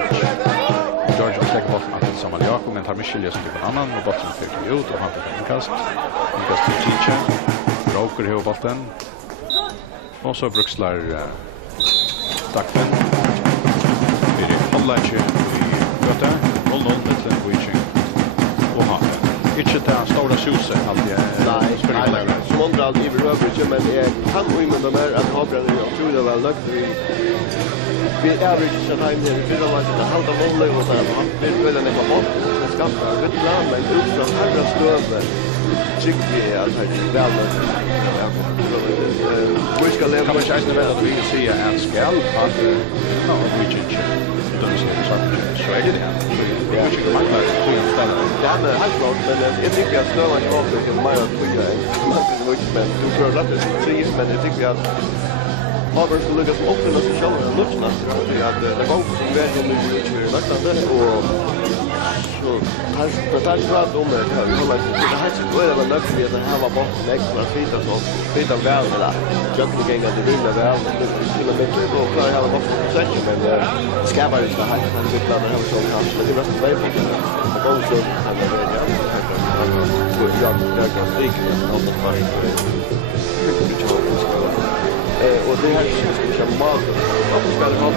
George släcker bollen att samma Jakob, men tar Michel som till en annan och bollen fick ut och han får en kast. En kast till Ticha. Roker hela bollen. Och så brukslar Dackman. Vi är alla i Göta. 0-0 med Víkingur. Och han. Inte det stora suset alltid. Nej. Som andra alltid i rövrigt, men jag kan omynda mig att Habran är otroligt väl lagt. Vi average så här inne, vi vill att det halva mål och så här. Vi vill att det var bort. Det ska vara rätt klart, men ut från andra stöver. Tycker vi att det är väl. Vi ska leva med chansen att vi ser en skall att vi change. Det är så är det. Det är ju man kan ju ställa. Det är helt klart, men jag tycker att snöar i vapen är mer att skilja. Man kan inte men du tror att det är trist, men jag tycker att Haber skulle lyckas öppna sig själv och lutsna. Det är att det går som väl om det är lättande och så har det pratat om det här. Vi har det här så är det väl lugnt med att ha bort extra fita så fita väl där. Jag kan gänga det vinna väl till och med två och klara hela bort session men ska vara det här kan det vara det så kanske men det är nästan väl det går så kan det vara jag kan inte om det var och det här syns som mat och ska ha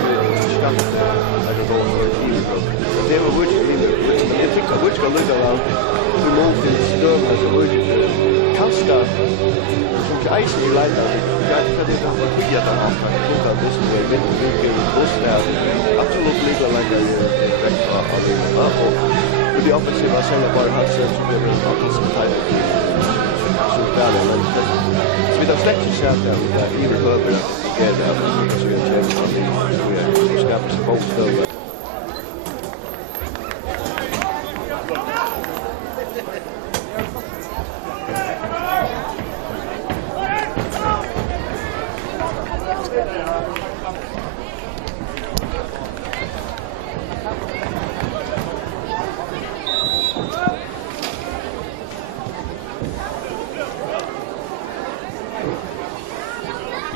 skatt eller då det var jag tycker att vi ska lycka väl till mål större så vi kasta som till isen i läget jag kan inte ha för att göra det här för att det ska bli mycket bostad absolut lika läge direkt av det och det offensiva säljer bara har sett som det är faktiskt så där men så vi har släckt sig att det är behöver det är så jag känner att vi ska skapa spår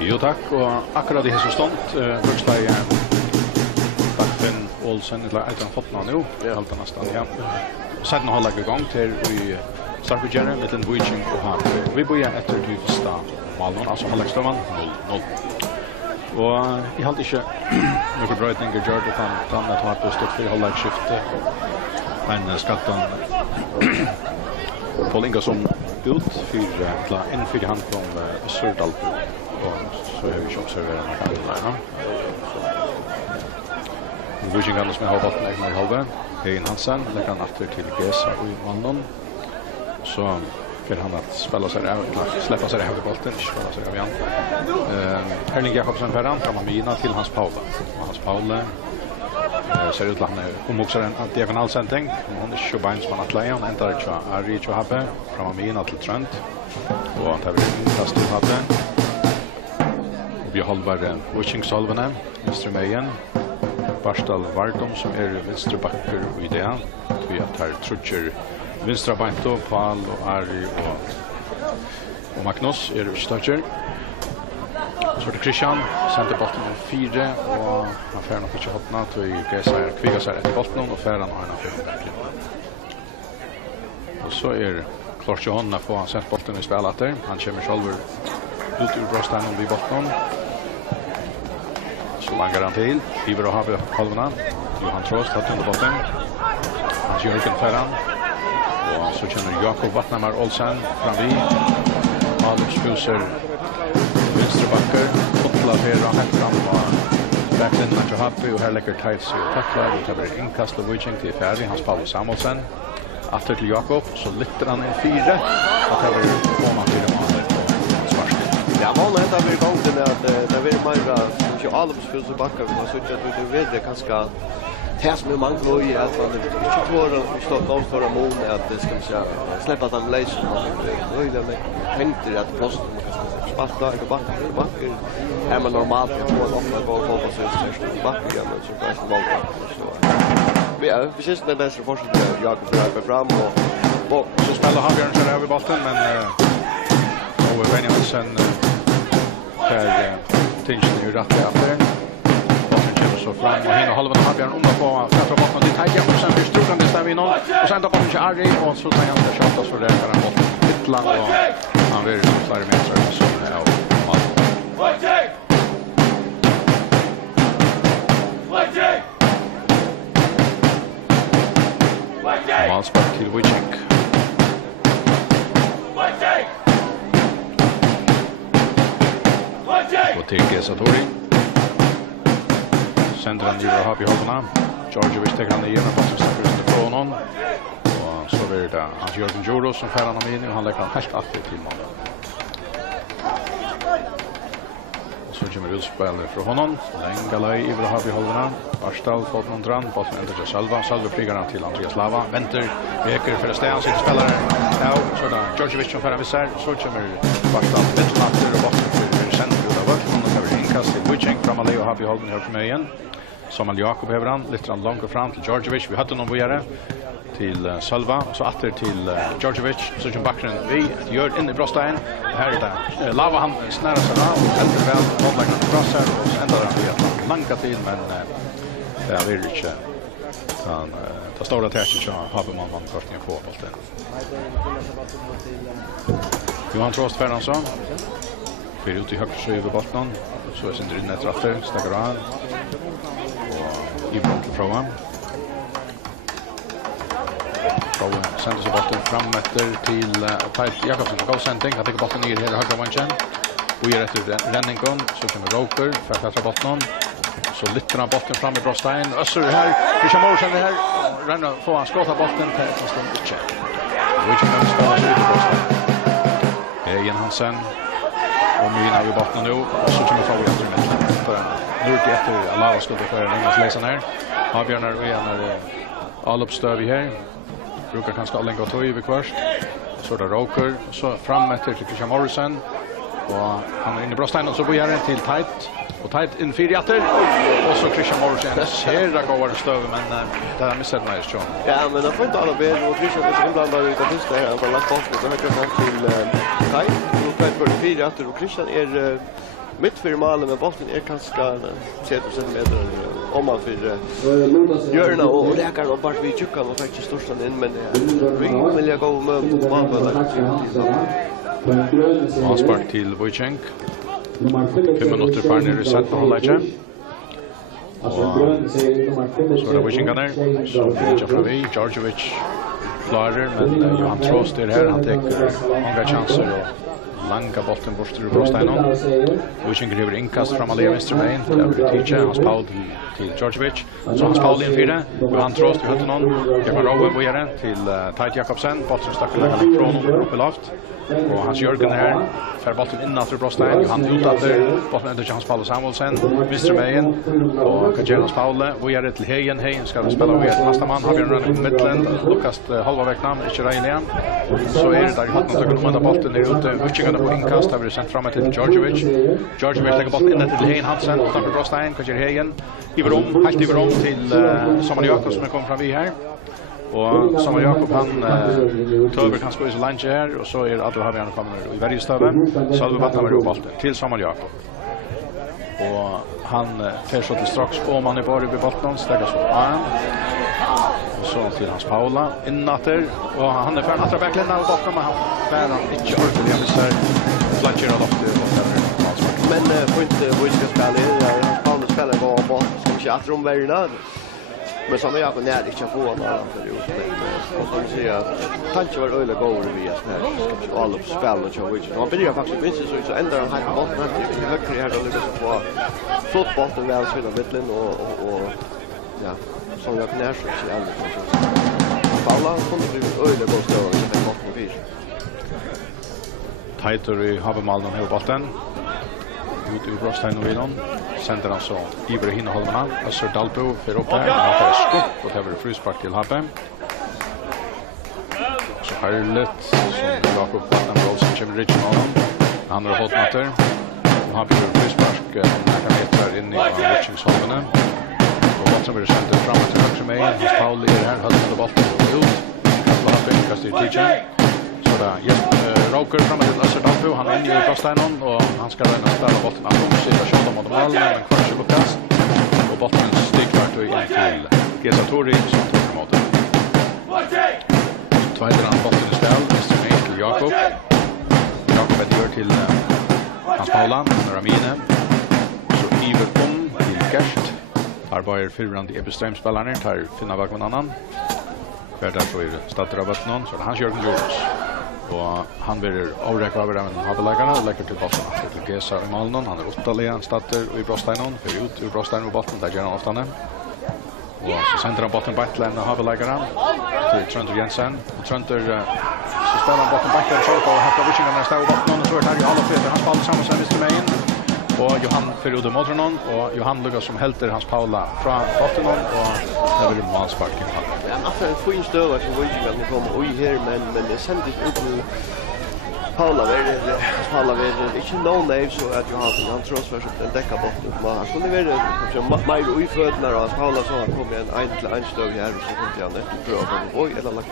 Jo tack och akkurat i hela stund brukslar Dackman Olsen eller utan fotna nu helt nästan ja. Sen har lag igång till vi Sarpegeri med en Víkingur och han. Vi börjar efter tysta målen alltså hållstöman 0-0. Och jag hade inte något bra tänker George utan att ha på stort för hålla skifte. Men skatten Paulinga som ut för in för hand från Sördal. Så har vi observerat något annat där. Víkingur som har hållit med i halva. Hein Hansen lägger han efter till Gesa och i mannen. Så för han att spela sig där och släppa sig över bollen, spela sig över igen. Erling Jakobsen Ferran kommer mina till hans Paula. Hans Paula ser ut att han också en diagonalsändning. Han är Schubains man att lägga. Han ändrar till Ari Johape. Kommer mina till Trent. Och han tar inkast till Hape. Vi håller Víkingur Mistrmejen. Barstal Vardom som är vänsterbacker i det. Vi har Trutcher vänstra backen Paul och Ari och Magnus är starter. Så det Christian sätter bollen 4 och han får nog inte hotna till Gesa kviga sig efter bollen och Ferran har en och så är klart Johanna får han sätta bollen i spelet där. Han kommer själv ut ur bröstan och vid bollen. Så Så langar han till. Iver och Habi halvorna. Johan Trost har under botten. Hans Jörgen Ferran. Och så känner Jakob Vattnamar Olsen fram vid. Alex Fuser vänsterbacker. Kopplar Ferra helt fram och backlinjen till Habi och här lägger Tights och tacklar. Det blir inkast av Víking till färdig. Hans Paul Samuelsen. Atter till Jakob. Så lyfter han en 4. Att det blir på man 4 månader. Ja, man har vi igång den att det blir mer så alldeles för så backar vi så att vi vet det kanske det som man tror i att man inte tror att stå av för en mån att det ska säga släppa den läsen och höjda med tänkte att plats sparka och backar är man normalt att få ofta gå på så backar men så kanske vi syns det bästa för jag går fram och så spelar han Björn så över bollen men och Benjamin där tingen ju rätt där. Bollen kommer så fram och hinner halva har Björn under på framför botten till Taja och sen först tror det stämmer in och sen tar bollen till Ari och så tar han det skottas för det kan han bollen hittar och han vill klara meter så Malspark till Víking. Och till Gesatori. Sänder han ner och har i hållarna. Georgievic tar han igenom på som stackar från honom. Och så blir det Hans Jörgen Joros som färrar honom in och han lägger han helt aktivt till mål. Så kommer utspelare från honom. Längalaj i har i hållarna. Barstal fått någon drann. Botten ändrar till Salva. Salva flyger han till Andreas Lava. Vänter. Veker för att stäga sitt spelare. Ja, så där. Georgievic som färrar visar. Så kommer Barstal. Mittmatter och botten för centrum av vart. Honom tar inkast till Víking. Framalej och har i hållarna. Hör för mig igen. Samuel Jakob hever han. Lyfter han långt fram till Georgievic. Vi hade någon vidare. Till Salva. Så åter till Georgievic. Så kommer backen vi gör in i bröststein. Här är det. Lava han snärar sig av. Helt väl. Hålllägger han brassar. Och så ändrar han vid att manka till. Men det är väl inte. Han tar stora täcket så har man forskningen på bollen. Johan Trost Ferransson. För ut i högt så över botten. Så är sin drinne tratter. Stackar han. Och Ibron till Føroya. Føroya sänder sig botten fram efter till Teit Jakobsen. Gåsändning. Han tycker botten ner här i högra vanchen. Och ger efter räddningen. Så kommer Roker för att klättra botten. Så lyfter han botten fram i bröststein. Össur här. Christian Morsen här. Ränner får han skåta botten till en stund utche. Víking kan ställa sig ut i bröststein. Egen Hansen. Och mina i botten nu. Och så kommer Føroya efter mitten. Lurt efter Lava skulle för en engelsk läsaren här. Avbjörnar och igen är allopstöv i här. Brukar kanske alla gå tog i kvart. Så där Roker. Så fram efter till Christian Morrison. Och han är inne i bröststeinen så börjar den till Teit. Och Teit in 4 jätter. Och så Christian Morrison ser det går stöv men det har missat mig så. Ja men det får inte alla be och Christian är inblandad i det första här. Bara lagt bort det här till Teit. Och Teit för 4 jätter och Christian är mitt för malen med bollen är kanske 30 centimeter om man för görna och det kan bara vi tjucka och faktiskt största in men vi vill jag gå med målbollen. Avspark till Víking. 5 minuter kvar ner i sätt och hålla igen. Och så är det Víking där. Så Víking från vi. Georgievic klarar men Johan Trost är här. Han tar många chanser och langa botten bort till bröststeinen. Víking griper inkast fram alldeles vänster vägen. Där blir Ticha. Hans Paul till Georgievic. Så Hans Paul in 4. Johan Trost vi hade någon. Jag kan Rowe börja till Teit Jakobsen. Botten stack lägga från honom upp i loft. Och Hans Jörgen här. För bollen innan till bröststein. Johan utåter. Bollen ändrar till Hans Paul Samuelsen. Vänster vägen. Och Kajelas Paul. Vi är till Hejen. Hejen ska spela med nästa man. Har vi en run i mitten. Lukas halva vägen. Inte Reilja. Så är det där i hatten att kunna bollen ner ute. Víking på inkast. Har vi sänt fram till Georgievic. Georgievic lägger bollen in till Hejen Hansen. Utanför bröststein. Kajer Hejen. Iverom. Helt Iverom till Samuel Jakob som kommer fram vi här. Och Samuel Jakob han töver kan spela så lunch här och så är det att har vi han kommer i varje stöve så vi vattnar med bollen till Samuel Jakob. Och han tar så till strax om han är bara vid bollen ställer så och så till Hans Paula innatter och han är för andra backlinjen och bakom han han inte ordentligt missar lunch här då. Men får inte spela Paulus spelar gå bort som chatter om världen. Men som jag kan nära inte få några period. Och som säger tanke var öle går vi att här ska alla spela och which. Han börjar faktiskt vinna så ändrar han här bort när det högre här då liksom på fotbollen väl så där mitten och ja, som jag kan nära så i alla kanske. Paula kommer bli öle går så det är bort med vis. Tighter i Havemalen och bollen. Ut ur Brostein och Vilon. Sänder han så Ibrahim Holmana. Össur Dalbo för upp här. Han tar skupp och det blir frispark till Habe. Så Harlet som Jakob Vattenbroll som kommer riktigt med honom. Han har fått matter. Och Habe gör frispark. Några meter in i Watchingsholmene. Och bollen blir sänd framåt till högre med. Hans Paul är här. Höll med bollen ut. Habe kastar i tidsen. Roker framåt till Össur Dalbo. Han är inne i Brosteinen och han ska lämna spela bollen av situationen mot mål, men kvar så Lukas. Och bollen sticker in till Gesatori som tar emot den. Tvådrar han bollen i spel, Mr. till Jakob. Jakob gör till Hans Paula, Ramine. Så Iver till Gerst. Arbetar fyrrande Ebeström-spelarna, tar finna bak med annan. För därför är startar av botten så han Jörgen Jonas. Och han blir avräkvad över den Habelägarna och lägger till bollen till Gesa i Malmö. Han är 8 lejan starter i Brosteinen, för ut ur Brosteinen och botten där gör han ofta. Och så sänder han botten back till Habelägarna till Trönter Jensen. Och Trönter så spelar han botten back där så på häfta Víkingar nästa och botten och så är det ju alla fyra. Han spelar samma som Mr. Main. Och Johan för Ude mot honom och Johan Lukas som helter Hans Paula från botten och det blir målsparken. Ja, alltså en fin stöva som Víkingar kommer och här men det sänds ut till Paula är inte någon nej så att han trots för att täcka botten. Men han skulle vara kanske mer ofödd när Hans Paula så han kommer en stöv här så kommer han efter prova oj eller lagt.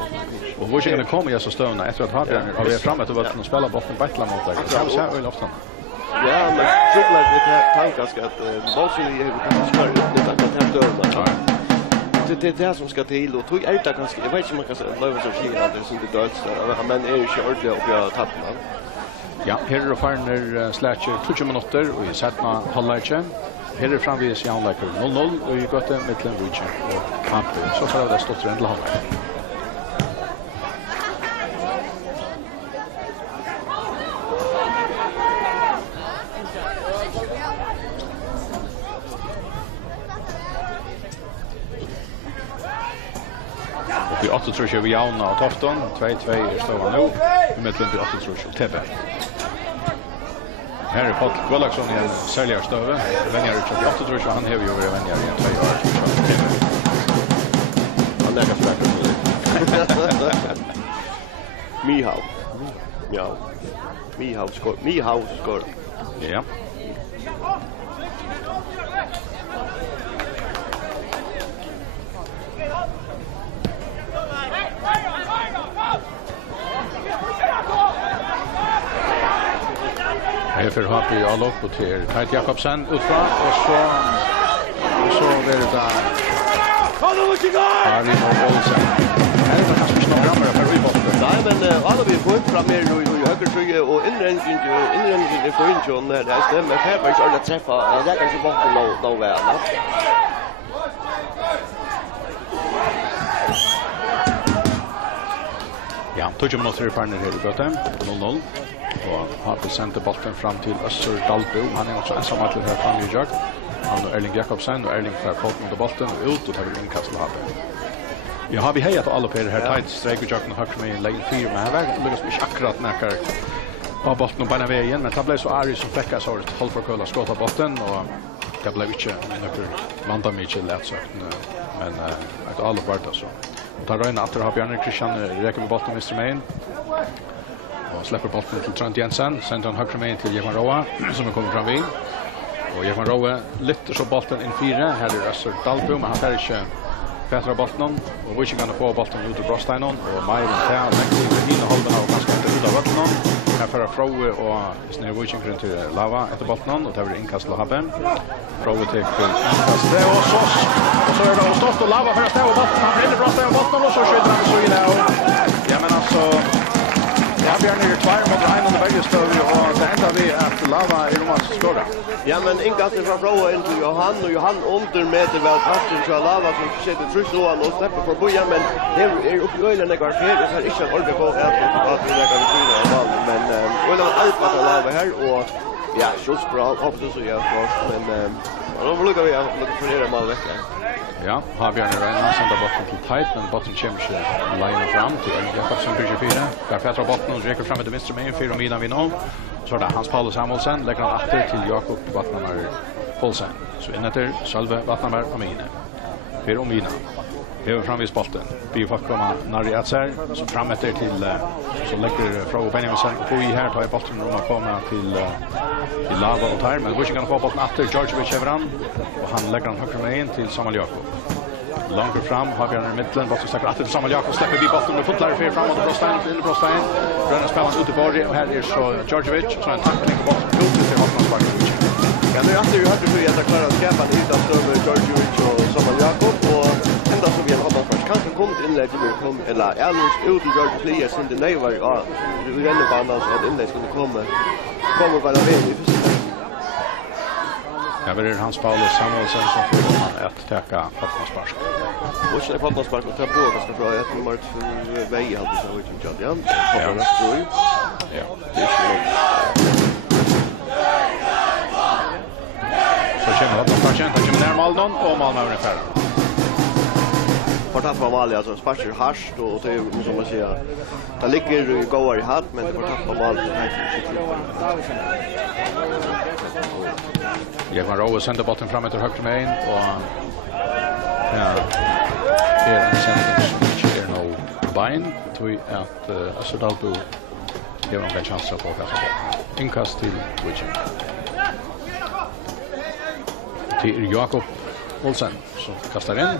Och Víkingar kommer ju så stövna efter att ha vi framåt och botten och spela botten på ett eller annat läge. Så så är ofta. Ja, men trubblar lite tankar ska att Bolsjö är kanske smart utnyttja den här dörren. Det är som ska till och tror jag kanske jag vet inte om man kan lova så skilja det som det döds där men är ju ordentligt upp jag tappar. Ja, här är Farner släcker 20 minuter och i sättna halvlek. Här är framvis Jan Läcker 0-0 och i gått mellan Víkingar och Hampe. Så får det stått rent halvlek. Vi 8 tror jag vi Jauna och Tofton 2-2 är stående nu i mitten till 8 tror jag Tebbe. Här är Paul Gwallaxson i en säljar stöve. Vänjar ut 8 tror jag han har ju över vänjar i 2 år så Tebbe. Han lägger spärt. Mihau. Ja. Mihau skor. Ja. Här för har vi all upp till Kajt Jakobsen utfra och så blir det där. Arvin och Olsen. Här är det kanske snart ramar för rebotten. Nej men alla vi får fram mer nu i höger trygga och inrensning är för injon där det stämmer Pepper så att träffa det kanske bort då väl. Ja, 20 minuter i Farner här i Göteborg, 0-0. Och har sänt bollen fram till Össur Dalbo. Han är också ensam att här fram i jag. Han och Erling Jakobsen och Erling för kort mot bollen och ut och tar in kast Habe. Ja, har vi hejat alla på det här tight strike och jacken högt med läge 4 men här verkar lyckas vi akkurat näkar av bollen och bara vägen men det blev så arg som fläckas så ett halv för kulla skott av bollen och det blev inte något landa mycket lätt så men att alla vart så. Tar Röjna att har Björn Christian räcker med bollen Mr. Main. Och släpper bollen till Trent Jensen. Sänder han högre med till Jevan Roa som är kommit fram vid. Och Jevan Roa lyfter så bollen in 4. Här är Össur Dalbo men han tar inte bättre bollen. Och Víkingar får bollen ut ur Brosteinen. Och Majren tar den innehållen av ganska inte ut av bollen. Här för Fröe och snöar Víkingar till Lava efter bollen. Och det blir inkast till Habe. Fröe till inkast. Och så är det stopp och Lava för att stå och bollen. Han brinner Brosteinen och bollen och så skjuter han så in där. Ja men alltså... Ja, Bjørn 2 mot 1 under begge støv, og det ender vi at Lava i Romans skåra. Ja, men innkastet fra Føroya inn til Johan, og Johan under meter vel parten til Lava som sitter truslåan og slipper for boja, men det oppe i øyne nekvar fer, og så er ikke en ordentlig på at vi nekvar vi fyrer av ballen, men øyne var alt på Lava her, og ja, kjølsbra, håper så jeg men nå lukker vi for dere mal vekk. Ja, Havbjørn Reina sender botten til Teit, men botten kommer ikke leina fram til Jakobsen bygger 4. Der Petra botten og reker fram etter venstre med 4 Mina vi nå. Så er det Hans Paulus Samuelsen, legger han atter til Jakob Vatnamar Polsen. Så innetter Sølve Vatnamar Amine. 4 Mina. Hever framvis bolten. Bifak kommer Nari Atser, så fram etter til, så legger Frau Benjaminsen på i her, tar i bolten om å komme til Lava og Tar, men Vushing kan få bolten atter, Georgievic hever han, og han legger han høyre med inn til Samuel Jakob. Langer fram, Havbjørn i midtelen, bolten stekker atter til Samuel Jakob, slipper vi bolten med fotlare fyr fram mot Brostein, inne Brostein, Brønne spiller han ute på Borg, og her er så Georgievic, så en tackling på bolten, ut til Håkmansparken. Ja, det er alltid jo høyre for at jeg klarer å skapa en yta støver Georgievic og Samuel Jakob, og enda som vi har håndbanspark. Kanskje kom til innlegg til kom, eller Erlunds ut til Georgievic Lia, som det nøyvar i rennebanen, så at innlegg skulle komme bare ved i første. Ja, det er Hans Paulus Samuelsen som får man att täcka Håkmanspark. Och det är Håkmanspark och tempo ganska bra. Jag tror att väg hade så ut inte ja. Ja. Det är så kommer Håkmanspark, han kommer ner Malmö och Malmö ungefär. Portat var Malmö alltså sparkar harst och det är som man säger. Det ligger gåar i hatt men det portat var Malmö här. Jekman Rowe sender botten fram etter høyre med inn, og ja, det er en sending som ikke er noe bein, tror jeg at Østerdalbo gjør noen chanser på å kaste botten. Innkast til Víkingur. Til Jakob Olsen, som kastar inn.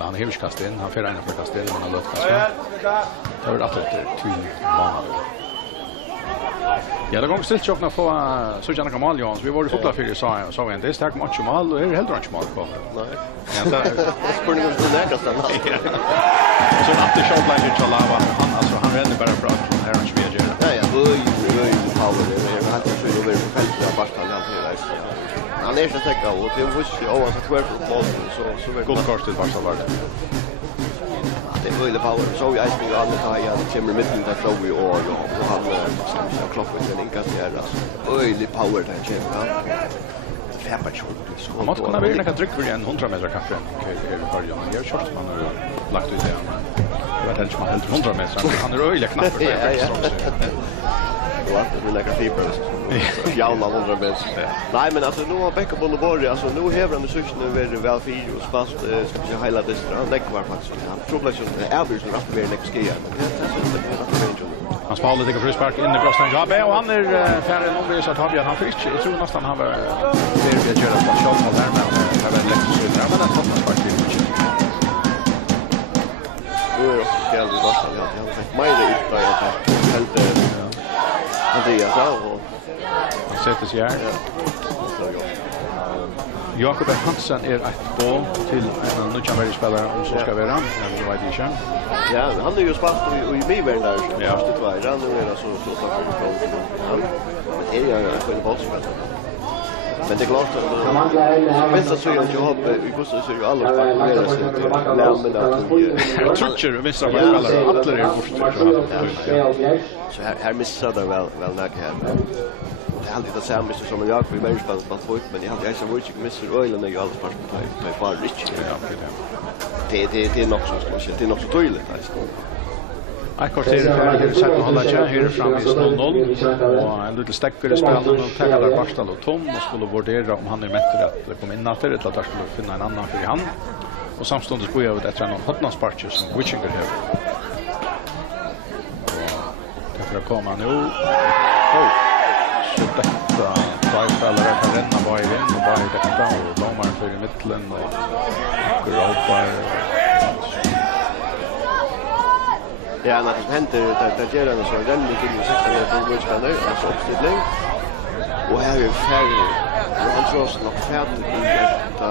Han har ikke kastet inn, han får ene for å kaste inn, men han har løtt kastet. Det var rett etter 2 måneder. Ja, det går stilt tjockna få så gärna Kamal Jans. Vi var i fotbollsfyr sa vi en det stark match mal och är helt rätt mal på. Nej. Ja, det spurningen till nästa stanna. Så att det shotline till Lava han ränner bara bra. Här är inte vi gör. Ja, oj, power det. Jag hade ju så över på fältet där bara han helt här. Han är så täcka och det var ju alltså tvärt på mål så väl. Guldkort till Barcelona. Det är väldigt power. Så jag spelar alla tar jag kommer mitten där så vi och han klockar den inkast där alltså. Väldigt power där kämpa. Fäppa shot. Han måste kunna vinna kan tryck för en 100 meter kaffe. Okej, det är början. Jag kör man har lagt ut det. Det var helt man 100 meter. Han är öliga knappar. Ja. Det lägger fiber. Jävla 100 meter. Nej, men alltså nu har Becka på Borg, alltså nu häver han sugen över väl 4 och fast ska vi hela dystur. Han lägger var faktiskt. Han tror att det är väl så rätt mer next skier. Han spalar lite frispark in i Brostein Gabe och han är färre än omvis att Havbjörn han fick. Jag tror nästan han var det vi gör på shot på där men det var lätt så där men det var spark till Víkingur. Nu är det skall det vara så han fick mer ut där helt Andreas och han sätter sig här. Jakob Hansen är ett boll till en ny spelare som ska vara när det edition. Ja, han är ju spalt i Miver där. Ja, det var det nu är så tack för han. Men är ju en bollspelare. Men det är klart att bästa så jag jobb i kusten så ju alla spelare så men jag tror vissa spelare alla är bort. Så här missar det väl näck här. Det är alltid det samma som jag på Bergspan på fot men jag hade så mycket missar ölen när jag alls fast på bara rich. Det är nog så det är nog så tydligt alltså. Jag kvarter för att sätta hålla tjän här fram i 0-0 och en liten stäcker i spelet och tackar där Barstal och Tom och skulle vurdera om han är mätter att komma in efter eller att skulle finna en annan för han. Och samstundes går jag ut efter en hotnanspark som Víkingur har. Därför kommer han nu. Så detta spelare kan renna bara i vind och bara i detta och domaren för i mitten och gråpar. Ja, när det händer det gör det så den ligger ju 16 meter bort spelare alltså uppställning. Och här är färre. Han tror att nog färdigt i detta.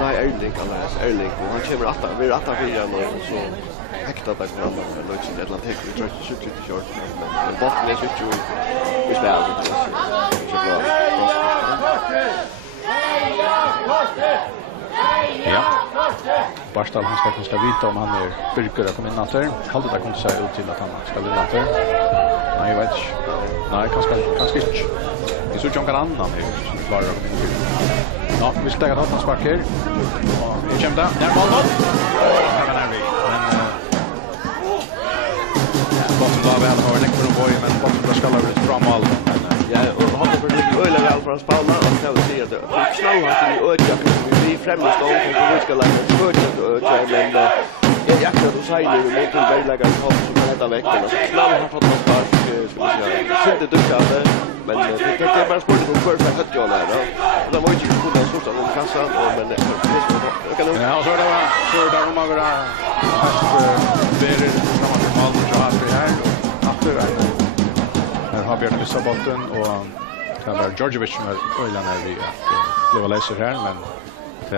Nej, Erling, och han kommer att vi är 8-4 nu så hektat där kommer han Lutz i Lettland tek vi tror det till kört men botten är så vi spelar det så bra. Ja. Barstal han ska vita om han är byrkare att komma in efter. Halde det kommer säga ut till att han ska vinna efter. Nej, jag vet inte. Nej, kanske inte. Det så John kan annan här som klarar att komma in. Ja, vi ska lägga något sparker. Och vi kommer där. Där bollen. Han är vi. Men botten var väl har läckt för en boy men botten ska lägga ut fram all. Ja, och han får ligga öle väl för att spana och kan vi se det. Snäll han i öga vi främst då och vi ska lägga skjutet och men jag kan då säga nu med till väglägga kom så kan det väcka och snäll har fått något spark ska vi säga. Sitter duckade men det är bara sport på första höjden där då. Och då var ju kunna sorta om kassan och men jag kan ja, så där om man vill ha bättre normalt så har vi här efter här har Björn missat bollen och kan vara Djordjevic som är öjlan här vi blev läser här men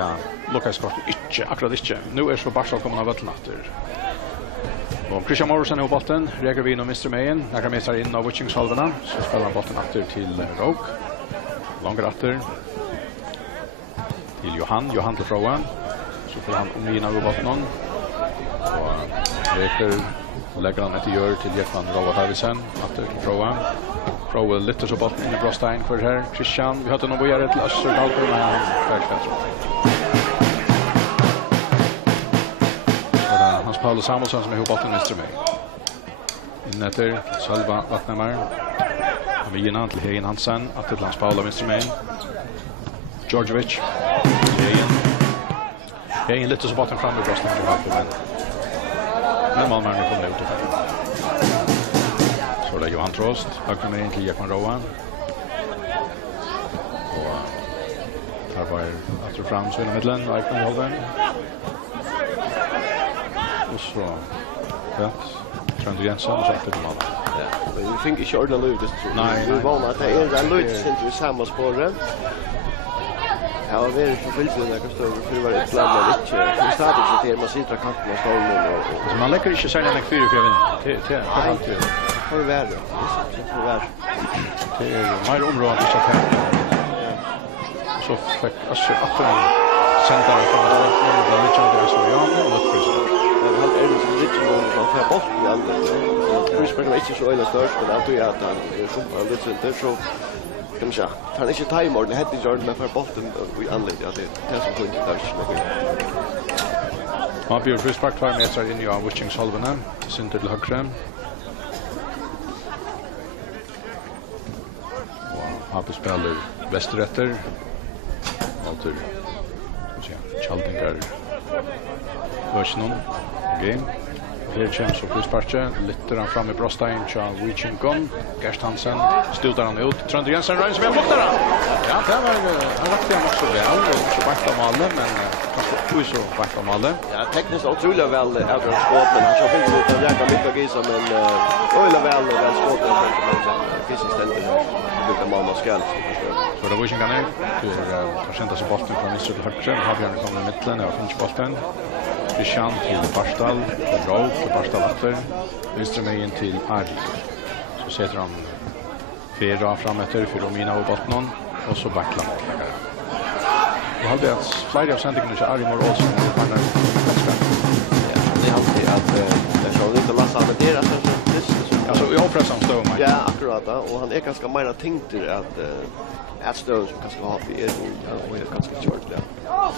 ja, Lukas kort inte akkurat inte. Nu är så Barsal kommer av vatten efter. Och Christian Morrison har bollen, reagerar vi in och Mr. Mayen. Där kan vi sätta in av Witchingshalvarna. Så spelar han bollen efter till Rogue. Långt efter. Till Johan till Føroya. Så får han omgina av bollen. Och reker lägger han ett gör till Jekman Rova Davisen. Efter till Føroya. Føroya lytter så bollen in i Brostein för här. Christian, vi hade nog börjat till Öster Dalby men han färgställs. Hans Paul Samuelsson som är ihop botten Mr. May. Innetter Sölva Vattnamar. Amina till Hegen Hansen. Att till Hans Paul och Mr. May. Djordjevic. Hegen lite så botten fram i brösten. Men Malmö kommer ut. Så det är Johan Trost. Högt med in till Jekman Rowan. Och här var efter fram så i middelen. Och Ekman Holden. Och så Trent Jensen och så efter dem alla. Ja, men vi fick inte ordna löv det så. Nej, vi var att det är en löv inte i samma spåren. Ja, det är så fullt när jag står för var ett plan med lite. Vi startar så till man sitter kanten och står nu. Så man lägger inte sälja med 4 för till alltid. Får det vara. Det är mer område så här. Så fick alltså att centra från det lite chans så ja, och han är det som lite man får bort i andra. Vi spelar inte så illa störst men att jag att han super lite inte så kan man säga. Han är inte timer det hade gjort med för botten i anledning att det som kunde där så. Ja, Björn Frispark 2 meter in i Witchingshalvarna. Center till höger. Och Happy spelar västerrätter. Alter. Så ja, Chaltingar. Versionen game. Här känns så frisparke lyfter han fram i Brostein och Víkingur. Gerst Hansen stöter han ut. Trent Jensen rör sig mot där. Ja, det var han rakte han också väl och så backar Malle men kanske så backar Malle. Ja, tekniskt otroligt väl även skott men han så fick ut en jäkla mycket gisa men öle väl skott men finns istället brukar man skall så det var ju ingen till presenta så bollen från Mr. Högström har vi kommit i mitten och finns bollen. Christian till Barstal, till Rowe, till Barstal efter. Mr. Mayen till Arl. Så sätter han fyra fram efter för Romina och botten och så backlar mot lägare. Jag hade att flera av sändningarna till Arrimor Olsson och andra ganska. Ja, det är alltid att jag såg inte massa med det alltså jag hoppas han står med. Ja, akkurat och han är ganska mer tänkt till att stöd som kanske har vi och är ganska kört där.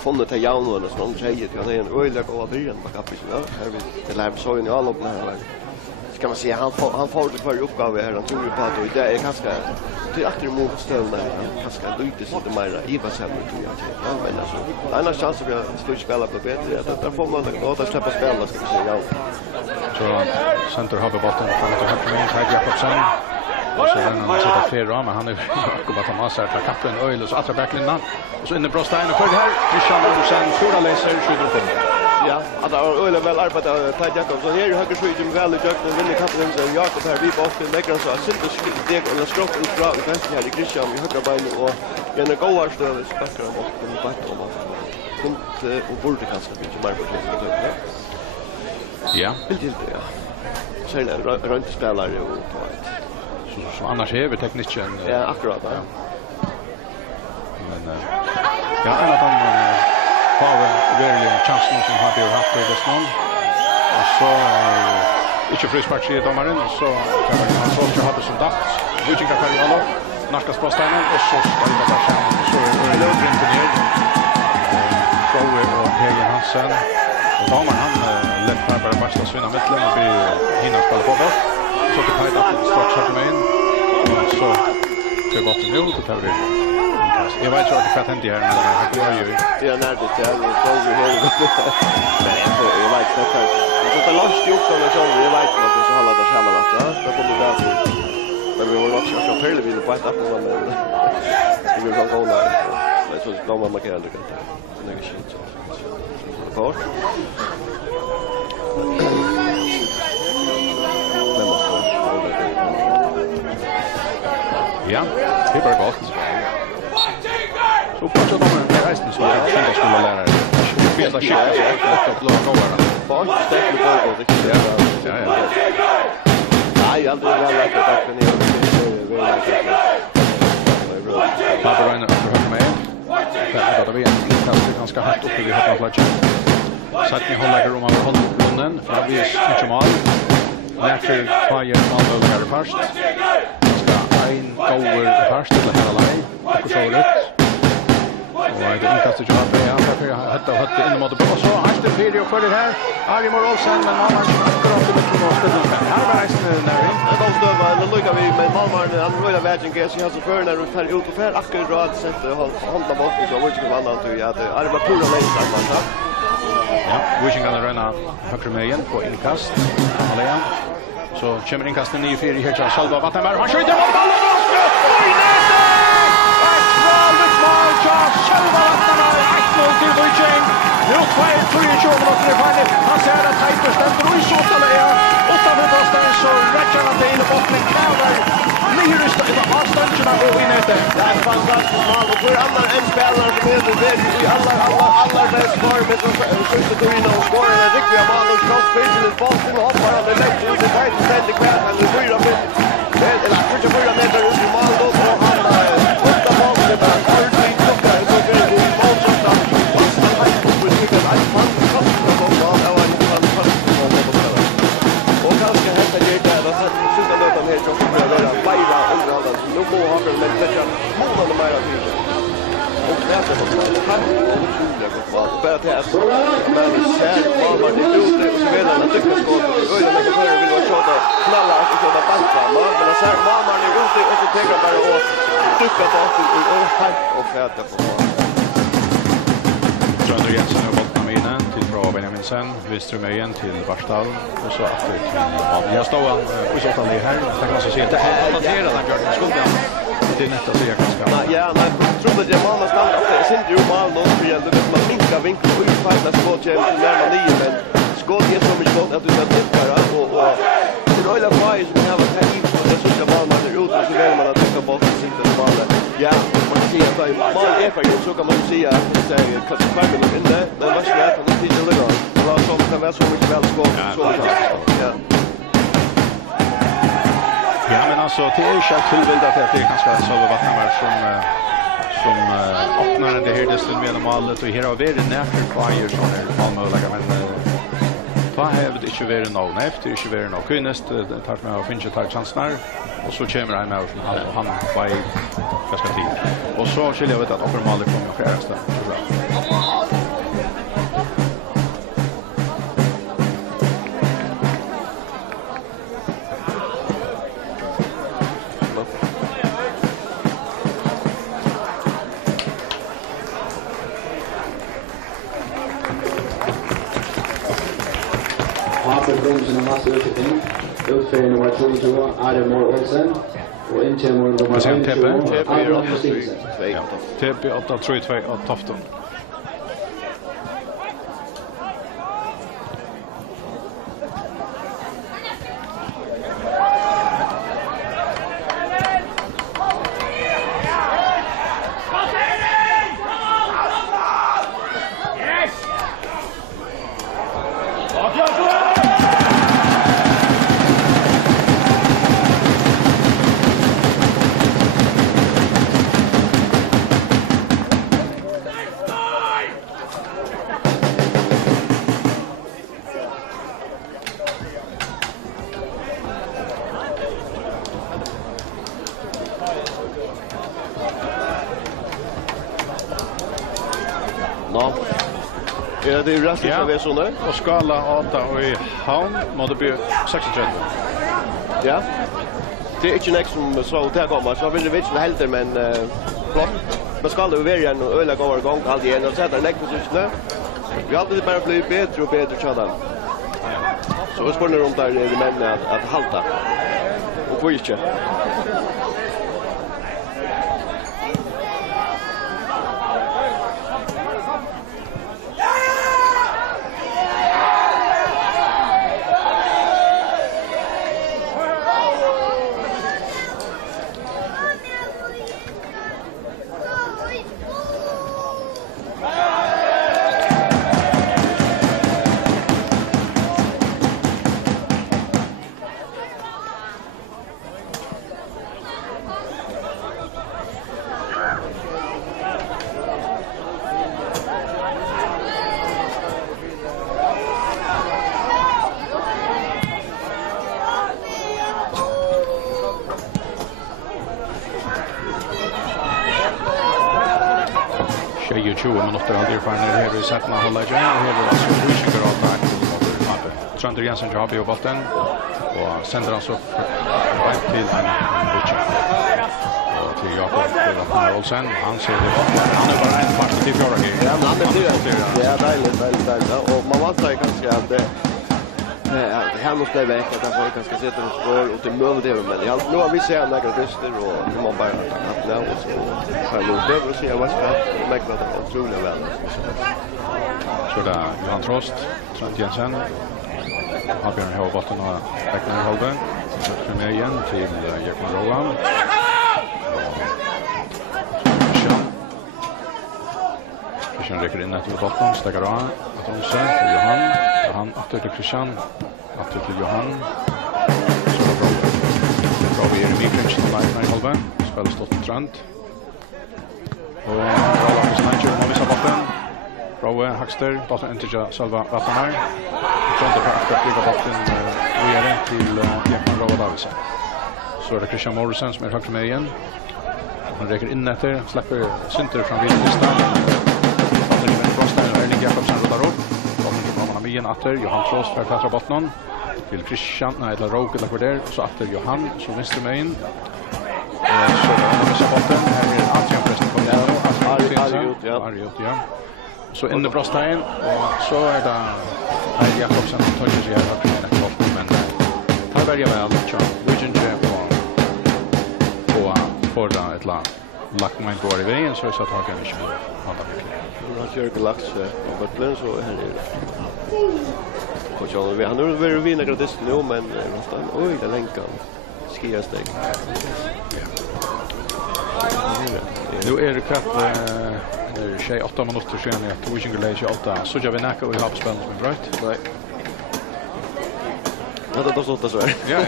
Funnet till Jan och sån tjejer han är en öliga och början på kapisen där. Här vi det lär så in i alla öppna här. Ska man se han får det för uppgave här han tror på att det är ganska till att emot stöd där ganska lite så det mer i vad som tror jag. Ja, men alltså annars chans att vi ska spela på bättre att där får man att släppa spela ska vi se ja. Så center har bollen fram till Hackman Jakobsen. Och så den han sätter fyra men han är kommer att ta massa för kappen öl och så att backlinjen och så in i Brostein och för det här Christian Olsen stora läser skjuter på. Ja, att öl väl arbeta Ted Jakobsen här i höger skjuter väl i jakten vinner kappen så Jakob här vi bollen lägger så synd det och skropp ut bra vänster här i Christian vi högra ben och en goar stöd spelar mot den backen och kunde och borde kanske bli mer på det. Ja. Vill till det, ja. Särskilt runt spelare och på ett. Så annars är vi tekniken. Ja, akkurat. Ja. Men ja, en av de har verkligen chansen som har vi haft i Västman. Och så inte frispark i domaren så kan man så att ha det som dags. Víkingur kan ju alla naskas på stenen och så ska det vara skärm så är det inte ner. Føroya och Hegen Hansen. Och domaren han läppar bara basta svinna mitten och vi hinner spela på bort. Så det kan att strax har med in. Och så det var det nu då tar vi. Jag vet inte vad händer här men det är ju. Det är när det är så vi hör det. Men jag vet inte så det låst ju också när jag vet att det så hålla det samman att ja, det kommer där. Men vi var också så fel vi på att på men det vill gå där. Men så då man kan ändå kan. Det är shit så. Kort. Ja, det är bara gott. Så fortsätter man med resten så att jag skulle lära dig. Bästa skick och låta gå där. Bara ställa på och riktigt. Ja. Nej, aldrig väl att det kan ni. Pappa Reiner för mig. Det var en ganska hårt uppe vid hoppanflatchen. Satt ni håller om av hållrunden för att vi inte mål. Därför fire målmöjligheter först. Ska en goal först till hela lag. Och så rätt. Och det inkastar ju att jag har hött in mot på så har det video för det här. Ari Morolsen men han har akkurat det med att spela. Här var resten när vi. Då står vi lukar vi med Malmar han röda vägen gas så så för när vi fär ut och fär akkurat sätt hålla bort så var det ju annat att ja det är bara pura längst så. Ja, Víkingur kan röna högre med igen på inkast. Allian. Så kommer inkasten 9-4 här till Salva Vattenberg. Han skjuter mot bollen och oj nästa! Ett mål till Salva Vattenberg. 1-0 till Víking. Nu 2-3 minuter i fallet. Han ser att Heitor ständer och i så fall är 800 så räcker han till och botten kräver nyhyrst av stöncherna och innetter. Det är fantastiskt mål och för andra en spelare som heter Vedi i alla bäst kvar med så skjuter in och skårar en riktiga mål och kross pitchen i bollen och hoppar han är lätt ut i tajt ständigt kvar han är 4 meter. Det är la 4 meter ut i mål då och han åtta mål det där alltid klockar så det är i mål så där. Han har ju precis en fantastisk mål och en fantastisk mål. Och kanske hämta det där och så slutar det med att spela Bayra underhållande. Nu går han med detta mål med mer tid. Och det är så att han bara det så men ser vad det gjorde och så vidare att det ska gå och jag vill vara så där knalla och så där passa men så här mamma ni ute och så tänker bara och tycka att det är helt och färdigt på. Sönder Jensen och Bottnaminen till Bra Benjaminsen, Wiströmejen till Barstal och så att jag står och så tar det här så kan man se att det är noterat att Björn Skogen det är nätt att säga ganska. Ja, nej, tror det är mamma snart att det syns ju mal då för jag det man minka vinklar och utfalla skott till närmare 9 men skott är så mycket gott att du ska titta och det är alla fire som har varit här och det så ska man där ut och så vill man att ta bort sitta på bollen. Ja, man kan se att man är för så kan man se att det säger att det kommer in där men vad ska jag ta det till det då. Och så kan det så mycket väl skott så ja. Ja, men alltså det är ju tillbildat att det är ganska Salva Vattenberg som öppnar det här dessutom med målet och här har vi det nära kvar som är målmöjliga men vad har det inte varit nå? Nej, det är inte varit nå. Kunest tar med och finns tar chanser och så kommer han med och han var i ganska tid. Och så skulle jag veta att offer målet kommer att skäras där. Bromsen och massa utveckling. Utför nummer 22, Ari Morolsen. Och inte nummer 22, Ari Morolsen. TP 8-3-2 av Tofton. Ja. Ja, det är ju resten av så nu. Och skala 8 och i havn måste bli 36. Ja. Det är inte nästa som så där kommer så vill det vet inte helt men klart. Man ska det vara en öla går igång alltid igen och sätta lägg på just nu. Vi hade det bara blivit bättre och bättre tjada. Så vi spårar runt där i männen att halta. Och får inte. Här i sätten att hålla igen och här alltså Víkingur av där mot Trondheim Jensen jobb i bollen och sänder alltså rätt till en Víking och till Jakob Olsen han ser det han är bara en fast till fjärde här ja han är det ja dejligt och man måste kanske att det han måste väg att han får kanske sätta en spår och till mål det men jag nu har vi ser några dyster och man bara att lära oss och kan nog det och se vad ska mäkta det otroligt väl så där Johan Trost Trond Jensen har Björn Håbotten och Beckner Holben så med igen till Jakob Rowan Christian räcker in till botten stackar han att hon sen till Johan åter till Christian åter till Johan så bra vi är i Miklic till Beckner Holben spelar stått Trond och Rowan Snager och vissa botten Føroya Haxter botten inte själva Vatnar Trond har fått botten vidare till Jakob Rowan Davison så är det Christian Morrison som är högt med igen han räcker in efter släpper Synter från vinterlistan Jakobsen rullar upp. Kommer man med igen åter. Johan Trost för klättra botten. Till Christian, nej, eller Roke eller för där. Så åter Johan, så vänster med in. Så är det botten. Här är Adrian förresten på den. Arjut, ja. Så in i brösttegn. Och så är det här Jakobsen som tar sig här och kring ett botten. Men här väljer väl Víkingur på förra ett lag. Lagt mig på i vägen så att han kan inte hålla mycket. Han kör lax på botten så här är det. Och så vi han är väl vinna gradist nu men nästan oj det länkan. Skiar steg. Nu är det katt tjej 8 minuter sen att Víkingur lägger 8 så jag vill näka och ha på spelet med brött. Nej. Det då så så. Ja.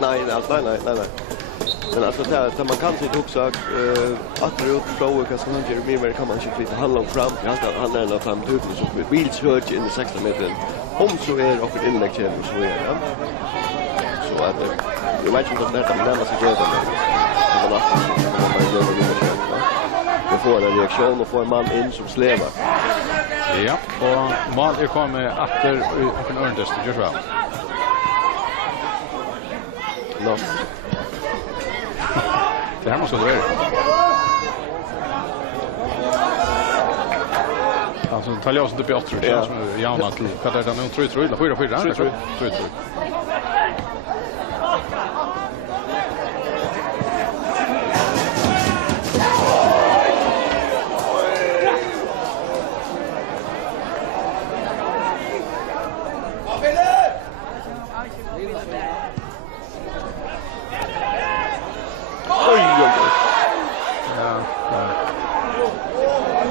Nej. Men alltså där man kan sig också att det uppfråga kanske han gör mer kan man inte lite handla fram. Han är ändå fram typen så vill search in the 16 meter. Om så är och inlägg till så är det. Så att jag vet inte om det kan nämna sig det. Det var det får en reaktion och får en man in som slevar. Ja, och mål är kommer efter och en ordentligt gör så väl. No. Det här måste det vara. Alltså tar jag oss inte på 8 tror jag som är jämna till. Vad är det nu? Tror jag.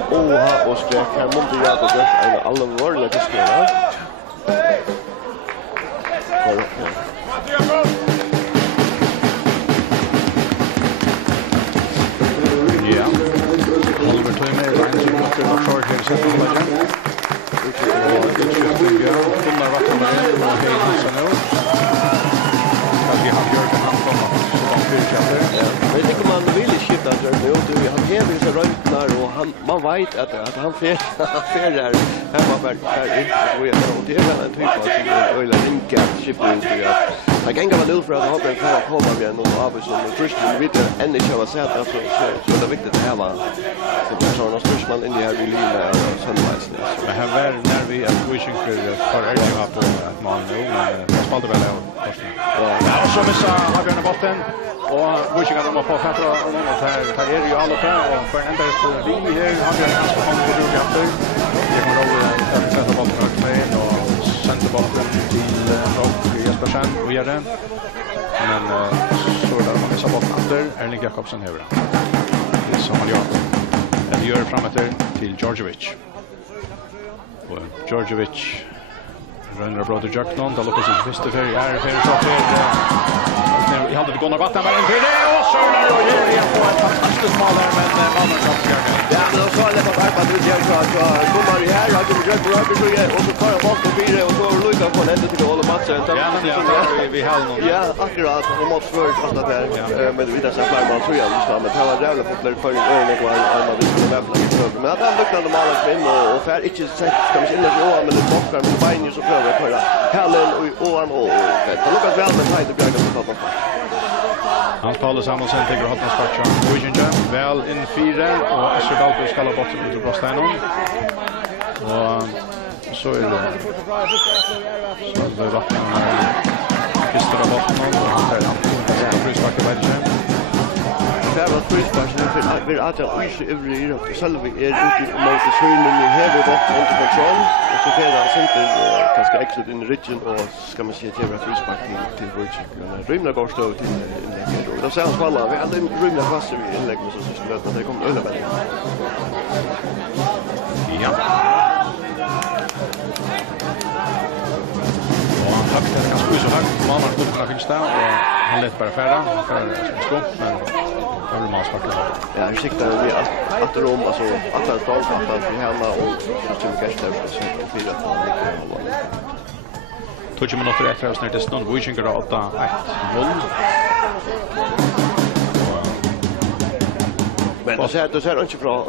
4. Och skräck här måste jag på det eller allvarliga diskussioner. Ja. Oliver Tøymer, Ryan Schumacher och Short här sätter på lägen. Kunnar vara med och hejsa nu. Vi har Jörgen Hansson så de fyra. Jag tycker man vill skifta där nu. Vi har hela så röntnar och han man vet att han fer där hemma för inte och det är en typ av öle linka shipping jag kan gå väl för att hoppa kan komma igen och av så först vi vet än inte vad säga alltså så det är viktigt att ha så personer språkman in i här lilla sunrise men här var när vi att Víkingur för älga på att man nu spaltar väl först ja så missa avgörande botten och Víkingur de har fått här och här är ju alla där och för ända så vi här har ju ganska många på det efter jag kommer att sätta bollen högt med och sända bollen till Jespersen och gör det men så där man missar bollen efter Erling Jakobsen här det som han gör eller gör framåt till Georgievic och Georgievic rönner brother Jacknon då lukar sig första för är för så i hade det gått vatten men för det och så där och ger igen på ett fantastiskt mål där men mannen kan försöka ja men då så är det bara att du gör så att kommer i här och du drar på ryggen och så tar jag bort och blir och så lutar på ända till hålla matchen vi har någon ja akkurat och mot för fast där men vi där så flyr man så igen så men det var jävla populärt för en öl och alla det skulle vara men att han luktade målet in och för inte sett ska vi inne och med det bockar med beinen så prövar på det Hallen och han och det lukar väl med tid att börja på toppen Hans Paulus Samuelsen tänker att han sparkar Víkingur väl in 4 och Effodeildin ska la bort ut på Stenon och så är det så det vatten Kristra botten och han tar han frisparkar väl det var frisparken för vi att jag över i och själv är ute mot sjönen i hela botten under kontroll och så där center kanske exit in region och ska man se till frispark till Víkingur rymna går stå till inlägg och då ser han falla vi hade rymna fast i inlägg så system att det kommer öle väl ja och han det ganska så högt man har kunna finns där och han lät bara färda för skott men det var sparkar ja jag siktar vi att rom alltså att han tar att vi hemma och så mycket där så 4 20 minuter efter att snart stund Víkingur 8-1 mål. Men det ser inte bra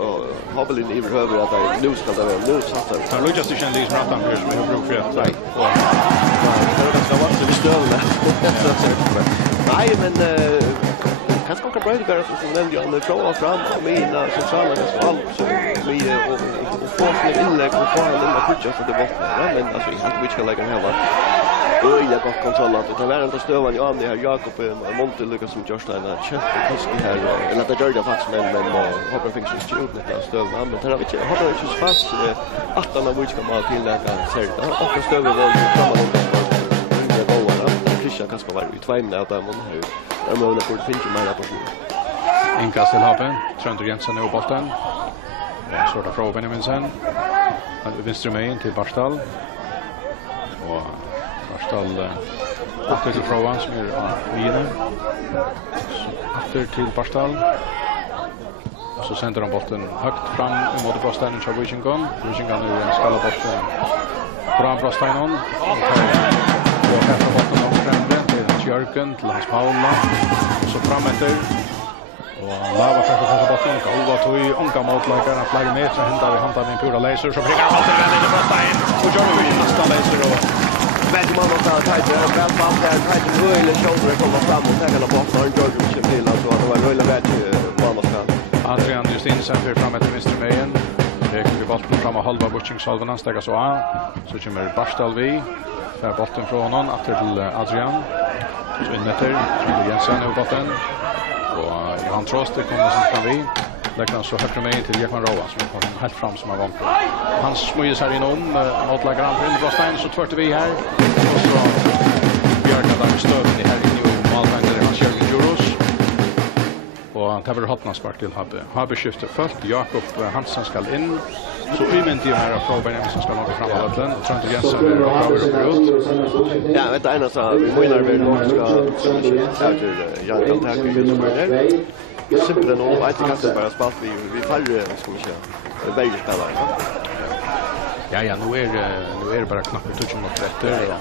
Habelin i över att det nu ska det vara nu satsar. Så Lucas Duchen det är bra att han gör bruk för att nej. Det ska vara så vi stövlar. Nej men kanske kan bra det som nämnde jag med fråga fram mina centrala så allt så vi och få fler inlägg och få en lilla pitch för det bort. Men alltså jag tror vi ska lägga här va. Och jag har kontrollerat det var inte stövan jag det här Jakob Monte Lucas som Jorstein har chef och här eller det gör det faktiskt men hoppas finns ju ut det stövan men det har vi inte har det inte fast att han har ska mal till läka sätta och stövan var framåt det går Christian Kasper var i 2 minuter där man här där man får finna mer på nu Inkast till Hapen Trent Jensen nu på bollen så där från Benjaminsen vänster med in till Barstal och Barstal åter till Føroya som är vidare. Åter till Barstal. Och så sänder de bollen högt fram mot bröstställningen av Víkingur. Víkingur nu ska la bollen fram bröstställningen. Och här får bollen långt fram till Jörgen till Hans Paula. Så fram efter. Och Lava för bollen. Kalva tog i onka motläggare flera meter hämtar vi hantar min pura laser så prickar bollen väl in i bröstställningen. Och Jörgen nästa laser och men man måste ha tajt väl fram där tajt rulle shoulder kommer fram och tar hela bollen och gör det till alltså det var rulle rätt man måste Adrian Justinsen för fram till Mr. Mayen. Räcker vi bollen fram och halva Víkingur stäckas så av. Så kommer Barstal vi. För bollen från honom efter till Adrian. Så innetter Trond Jensen över bollen. Och Johan Troster kommer som kan vi. Lägger så högt med till Jekman Roa som kommer helt fram som har vant. Han smyger sig inom motlägger han in på Stein så tvärte vi här. Och så Björn där stöd i här inne i målvängen där Hans Jörgen Juros. Och han tar hotna spark till Habbe skiftar först Jakob Hansen ska in. Så ymint i här från Benjamin som ska långa fram av bollen. Trent Jensen över ut. Ja, vet ena så vi menar väl att ska ut Jan kan ta just för det. Simpelt nog att det kan bara spalt vi färre ska vi säga. Bägge spelare. Ja, nu är det bara knappt 20 minuter efter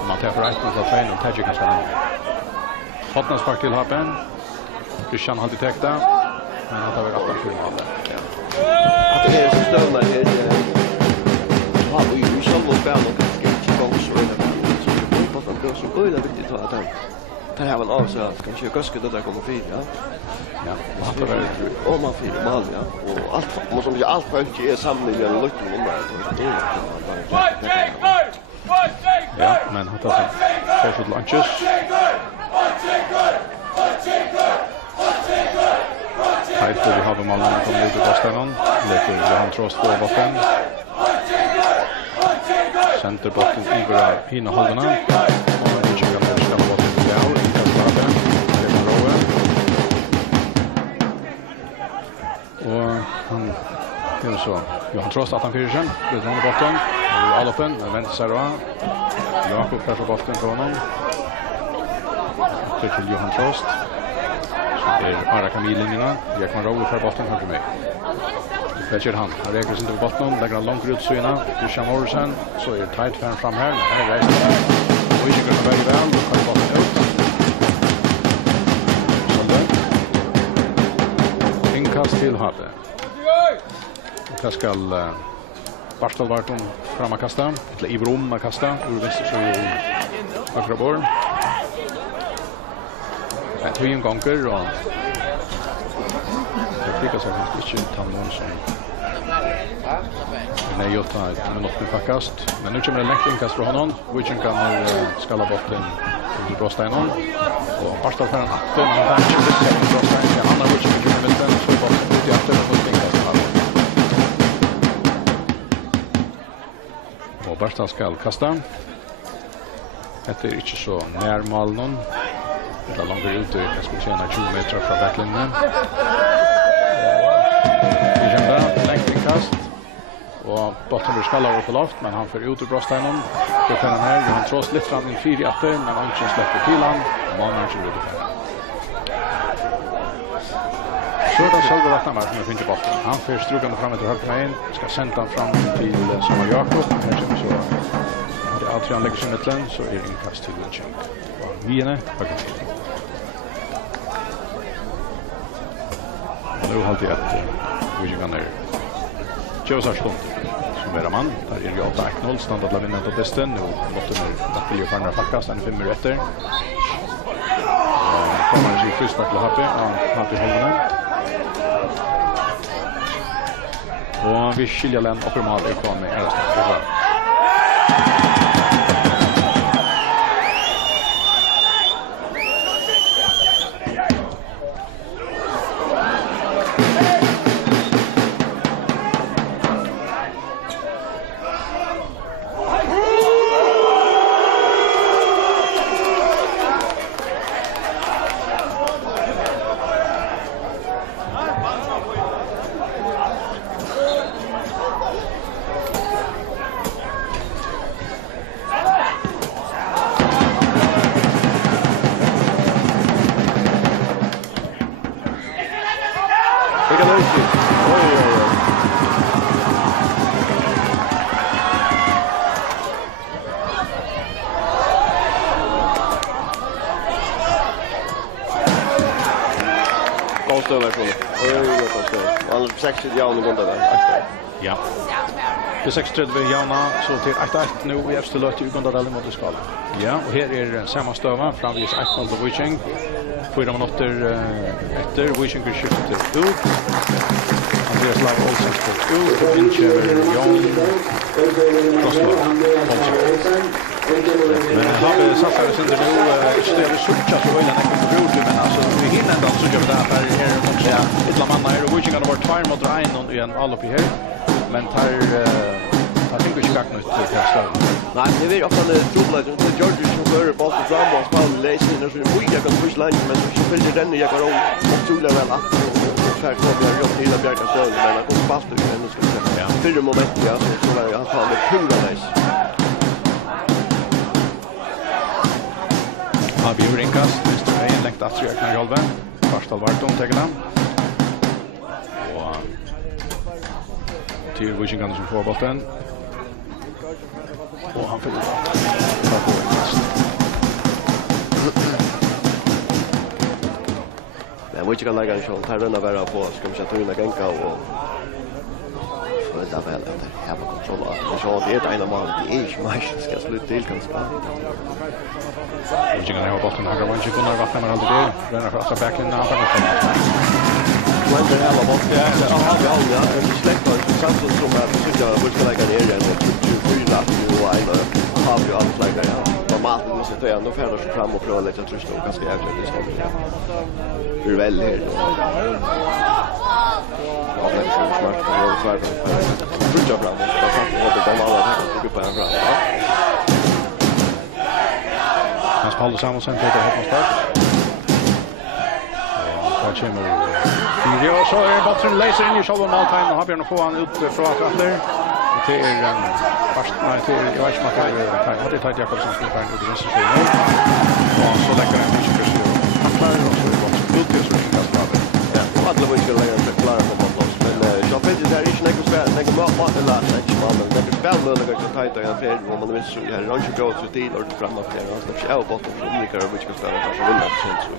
och man tar för rätt och så och Tedge kan spela. Hotna spark till Hapen. Christian har alltid täckt det. Men han tar väl 8-7 av det. Ja. det här som stövnar här. Ja, vi ju själva spela och kanske inte gång så är det. Så på det så öle viktigt att ta. Det här var en avsats kanske ganska det där kommer fyra. Ja, det var det. Och man fyra mål ja. Och allt måste som allt för inte är samlingen luckan om det. Ja, men han tar för lunches. Här får vi ha de alla som kommer ut på stenen. Lite han trost på botten. Centerbotten Igor hina hållarna. Och vi checkar på ska botten där och inte bara det var Rowe. Och han gör så. Johan trost att han fyrer sen. Det är botten. All öppen, vänster serva. Jakob där på botten från honom. Till Johan Trost. Så är Ara Kamillinjerna. Jag kan rolla för botten här till mig. Fletcher han. Han räcker sig till botten. Lägger han långt ut syna. Christian Morrison. Så är tight fan fram här. Här är resten. Och inte kunna välja väl. Då kan botten ut. Sådär. Inkast till Habe. Och jag ska Barstal Barton fram att kasta. Eller Ivrom att kasta. Ur vänster så är högra bord. Det är en gånger och det fick sig faktiskt inte ta någon som nej, jag tar med något med fakast. Men nu kommer det lätt inkast från honom. Víkingur kan skalla botten under bröststenen. Och Barstal för en atten. Han har inte lyckats med bröststenen. Han har Víkingur kommer med den så är botten ut i atten och fått inkast. Och Barstal ska kasta. Det är inte så närmal någon. Det är långt ut. Jag skulle säga 20 meter från backlinjen. Vi känner längt inkast. Och botten blir skallad på loft. Men han får ut ur bröststenen. Då kan han här. Han trås lite fram i 4 atter. Men han inte släpper till han. Och man är inte ute för. Så är det Sölve Vatnamar som är fint i botten. Han får strukande fram till högt med in. Ska sända han fram till Samuel Jakob. Här ser vi så. Det är alltid han lägger sig i mittlen. Så är det inkast till Víkingur. Och Viene höger till. Och nu har alltid ett Víkingur ner. Tjövsar stund. Som är man. Där är det 8-0. Standard la vinna på besten. Nu måste nu vilja farna fackast. Han är 5 minuter. Kommer sig frispark till Happy. Happy håller. Och vi skiljer den och normal ifrån med Erasmus. Ja. Det är 6-3 Jana så till 8-1 nu i efter löt i Ugandadalen mot skala. Ja, och här är samma stöva framvis 1-0 till Víkingur. 4 minuter efter Víkingur skiftar ut. Andreas Lav Olsen står ut och inköper Jan Kroslov. Men har satt här sen nu större sucha så vill han inte gå ut men alltså vi hinner ändå så gör vi det här är också ett la manna här och Víkingur har varit 2 mot 1 och en all upp i här. Men tar inte skakt något till stöd. Nej, det är ofta det trubbel att George som för boll fram och spel läser när så Víkingur kan push line men så följer den jag går om otroligt väl att här kommer jag upp hela bjärka stöd men att kommer fast ut nu ska vi se. Fyra moment ja så var jag har det pura nice. Har vi rinkast, Mr. Payne längt att söka i halvan. Barstal Barton tar han. Och till Víkingur som får bollen. Och han fyller. Men Víkingur lägger en shot här den där på ska vi sätta in en gänka och vita väl att det här var kontroll att så det är ena mål det är inte matchen ska sluta till ganska. Och jag har bollen högra vänster kunde vattna man alltid det. Den har fått backen när han Men det här var bort det har vi alla släkt och samtidigt som att tycka att vi ska lägga ner igen och 24 och en har vi alla lägga ja. Maten måste ta ändå färdas fram och pröva lite trust och ganska jävligt det ska bli. Hur väl här. Ja, det är så smart och svårt. Good job Ramos. Jag satt på de alla här på en bra. Hans Paul Samuelsson tar det här start. Och kommer Fyrio så är bollen laser in i själva måltiden och har Björn få han ut från efter. Det är en fast nej till jag vet inte det tar Jakobsen som kan ut det så och så lägger han mycket för sig och klar och så bort ut det så kan det ja och alla vill ju lägga det klar på plats men jag vet inte det är inte något spel något mål eller något men det är spel möjligt att ta det en fel om man vill så här runt gå så till och framåt där och så är bort och ni kan vilka ska spela så vill det så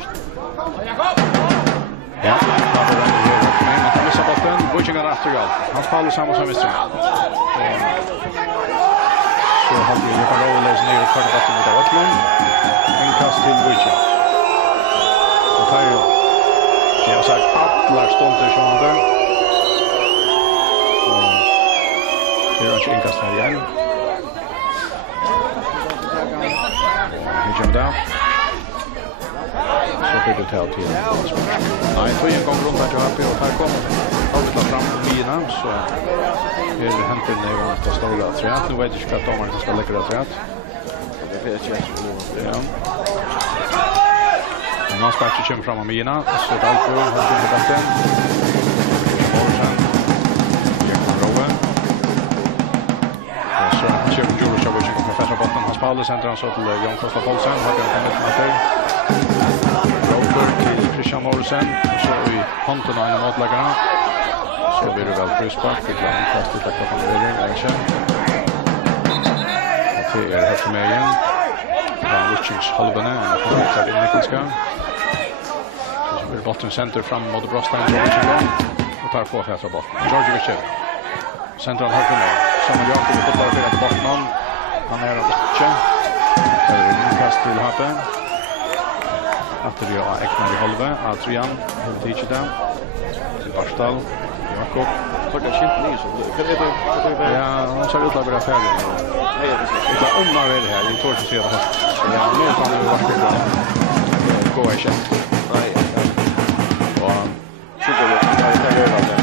ja, har det här men han missar bollen, Víkingur efter galt. Hans Paul Samuelsson missar. Så har vi ju bara läst ner och tagit bollen mot Atlan. En kast till Víkingur. Och här ju. Jag har sagt alla stunder som han där. Det är en kast här igen. Víkingur där. Så får du ta till. Nej, två en gång runt att jag har på och här kommer Avsla fram på bina så är det hämtar ner och att ståla träet. Nu vet jag inte att domaren ska lägga det träet. Det är ju ja. Och man sparkar kommer fram av bina så det allt går har det bollen. Så han kör Juro så vi kommer fasta bollen. Hans Paul centrar så till Jan Kosta Paulsen har kommit med till Christian Morrison så i hanten av en motläggare så blir det väl frispark för att kasta ut att han vill kanske och det är här med igen från Richards halvene och det är Nikolska så blir bollen center fram mot Brostein och tar på här från bollen Georgievich central har med som Jakob på där bollen han är inte det är en inkast till Happen Efter jag äcknar i halva, Adrian, hon teacher där. Till Barstal, Jakob. Första skilt ny så. Kan det ja, hon sa ut att vara färdig. Nej, det är omnar det här. Vi tror att se det. Ja, nu kan vi vara gå i kött. Nej. Och super det är det.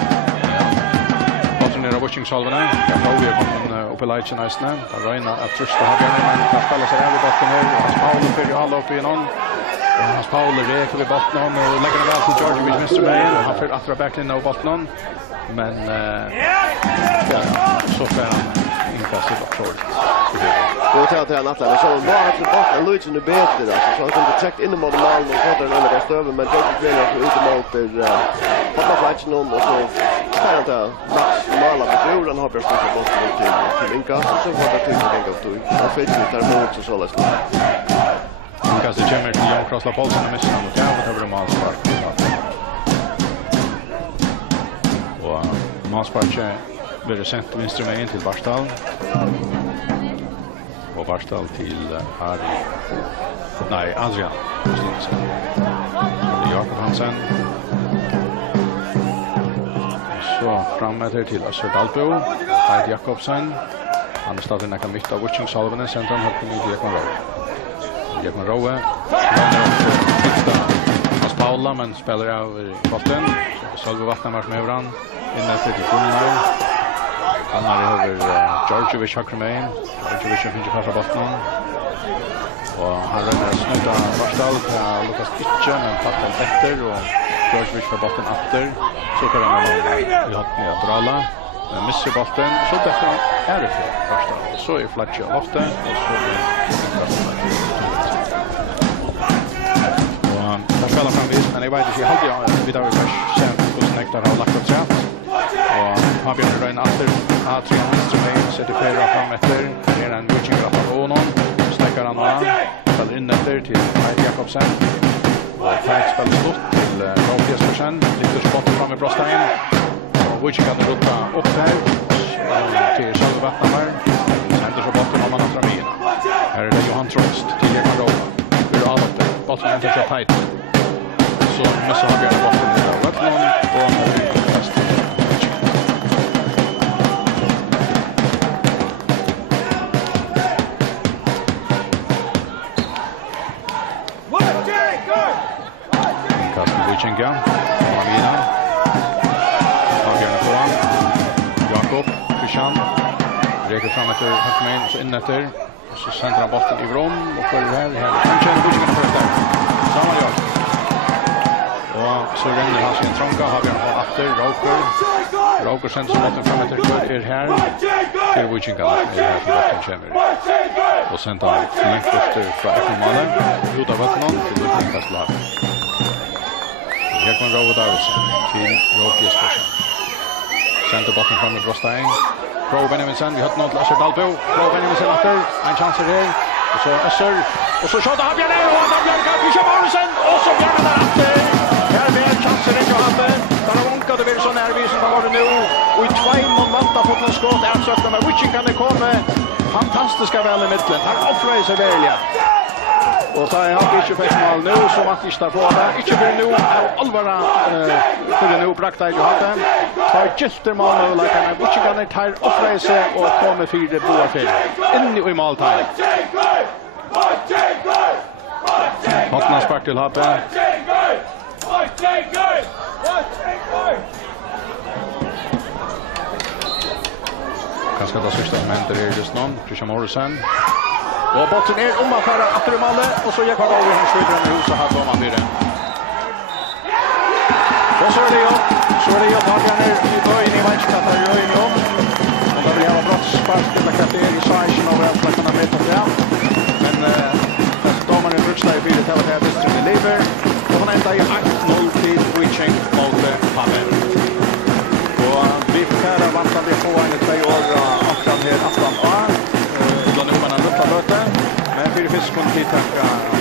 Bollen är Washington-salvarna. Jag tror vi har kommit upp i Leitchen nästan. Där Reina att trusta har men kan spela sig över botten här. Paul för ju alla upp i någon. Hans Paul reker vid botten och lägger den väl till Georgievich Mr. Mayen. Han får attra backline av botten. Men ja, så får han inkastet också. Det tar till Atlan. Så bara att botten Luigi nu bättre där. Så han kunde täckt in mot mål och fått den över stöven men det blev ut mot pappa platsen och så tar han där maximala positionen har börjat botten till inkast så får det till en gång till. Och fick det där mot så läst. Kastar Jemmer till Jan Krossla Paulsen och missar mot Javot över Malspark. Och Malspark blir det sent vänster med in till Barstal. Och Barstal till Harry. Nej, Adrian. Jakob Hansen. Så framme till Össur Dalbo. Heid Jakobsen. Han är stadig näka mitt av Witching-salvene. Centrum har kommit i Ekman Rowe. Ekman Rowe. Hans Paula, men spelar av i botten. Salve Vattnamars med Evran. Inne till Gunnar. Gunnar är över Georgievich Hakremein. Georgievich finns ju fasta botten. Och han rönner att snudda Barstal. Lukas Itche, men fattar efter. Och Georgievich får botten efter. Så kan han i hoppning att drala. Men missar botten. Så därför är det för Barstal. Så är Fletcher av loften. Och så är där spelar framvis, men jag vet inte, jag hade vid David Fresh sen hos Nektar har lagt upp trätt. Och han börjar röjna efter A3 instrument, sätter flera fram efter. Det är en Víkingur att ha honom. Släcker han och spelar in efter till Heid Jakobsen. Och Heid spelar slott till Rolf Jespersen. Lite spotten fram i Brostein. Och Víkingur kan rota upp här. Så till själva vattnar. Händer så botten om man har framigen. Här är det Johan Trost till Ekan Rova. Hur har det? Botten inte så tajt. Så måste ha björn botten där. Vattnon och fast. Kasper Víkingur. Marina. Avgörande på han. Jakob. Christian. Räcker fram efter Höckmein. Så in efter. Så sänder han botten i vrån. Och följer här. Han känner Víkingur för det där. Samma gör. Och så ränner han sin trånga. Har vi en på efter. Roker sänder botten fram efter. Är här. Till Víkingur. Är här till botten kommer. Och sänder han längt efter från FN-mannen. Ut av vattnet. Till Víkingars lag. Här kommer Robert Davidson till Rolf Jespersen. Sänder botten fram med Brostein. Pro Benjaminsen, vi har något till Össur Dalbo. Pro Benjaminsen efter, en chans här. Och så Össur. Och så skjuter han Björn och han Björn Christian Magnusson. Och så Björn där efter. Här med chansen i Johanne. Där har vonkade väl så närvis som var det nu. Och i tvån mot Malta på ett skott. Ärsökta med Víkingur kan komma. Fantastiska väl i mitten. Han offrar sig väl. Och så är han inte festival nu så att inte på det. Inte för nu är allvara för det nu brakta i Johanne. Tar gifter mål nu like han Víkingur tar offrar sig och kommer fyra boa till. In i måltid. Hotna spark till Happe. Kanske då sista momentet är just någon. Christian Morrison. Och botten är omafara efter Malle och så gick han över hans skydden i huset här då man blir det. Och så är det ju tagarna i böjen i vänskapet här i röjen om. Och då blir det brottsspark till att det är i sajsen över att man kan mäta det. Men nästa damen är brukstad i fyra till att det är distrikt i Lever. Och hon ända i 8-0 till Víkingur mot Hammel. Och vi förfärdar vantan det på en 2 år och här 18 A. Men för det finns kon tid att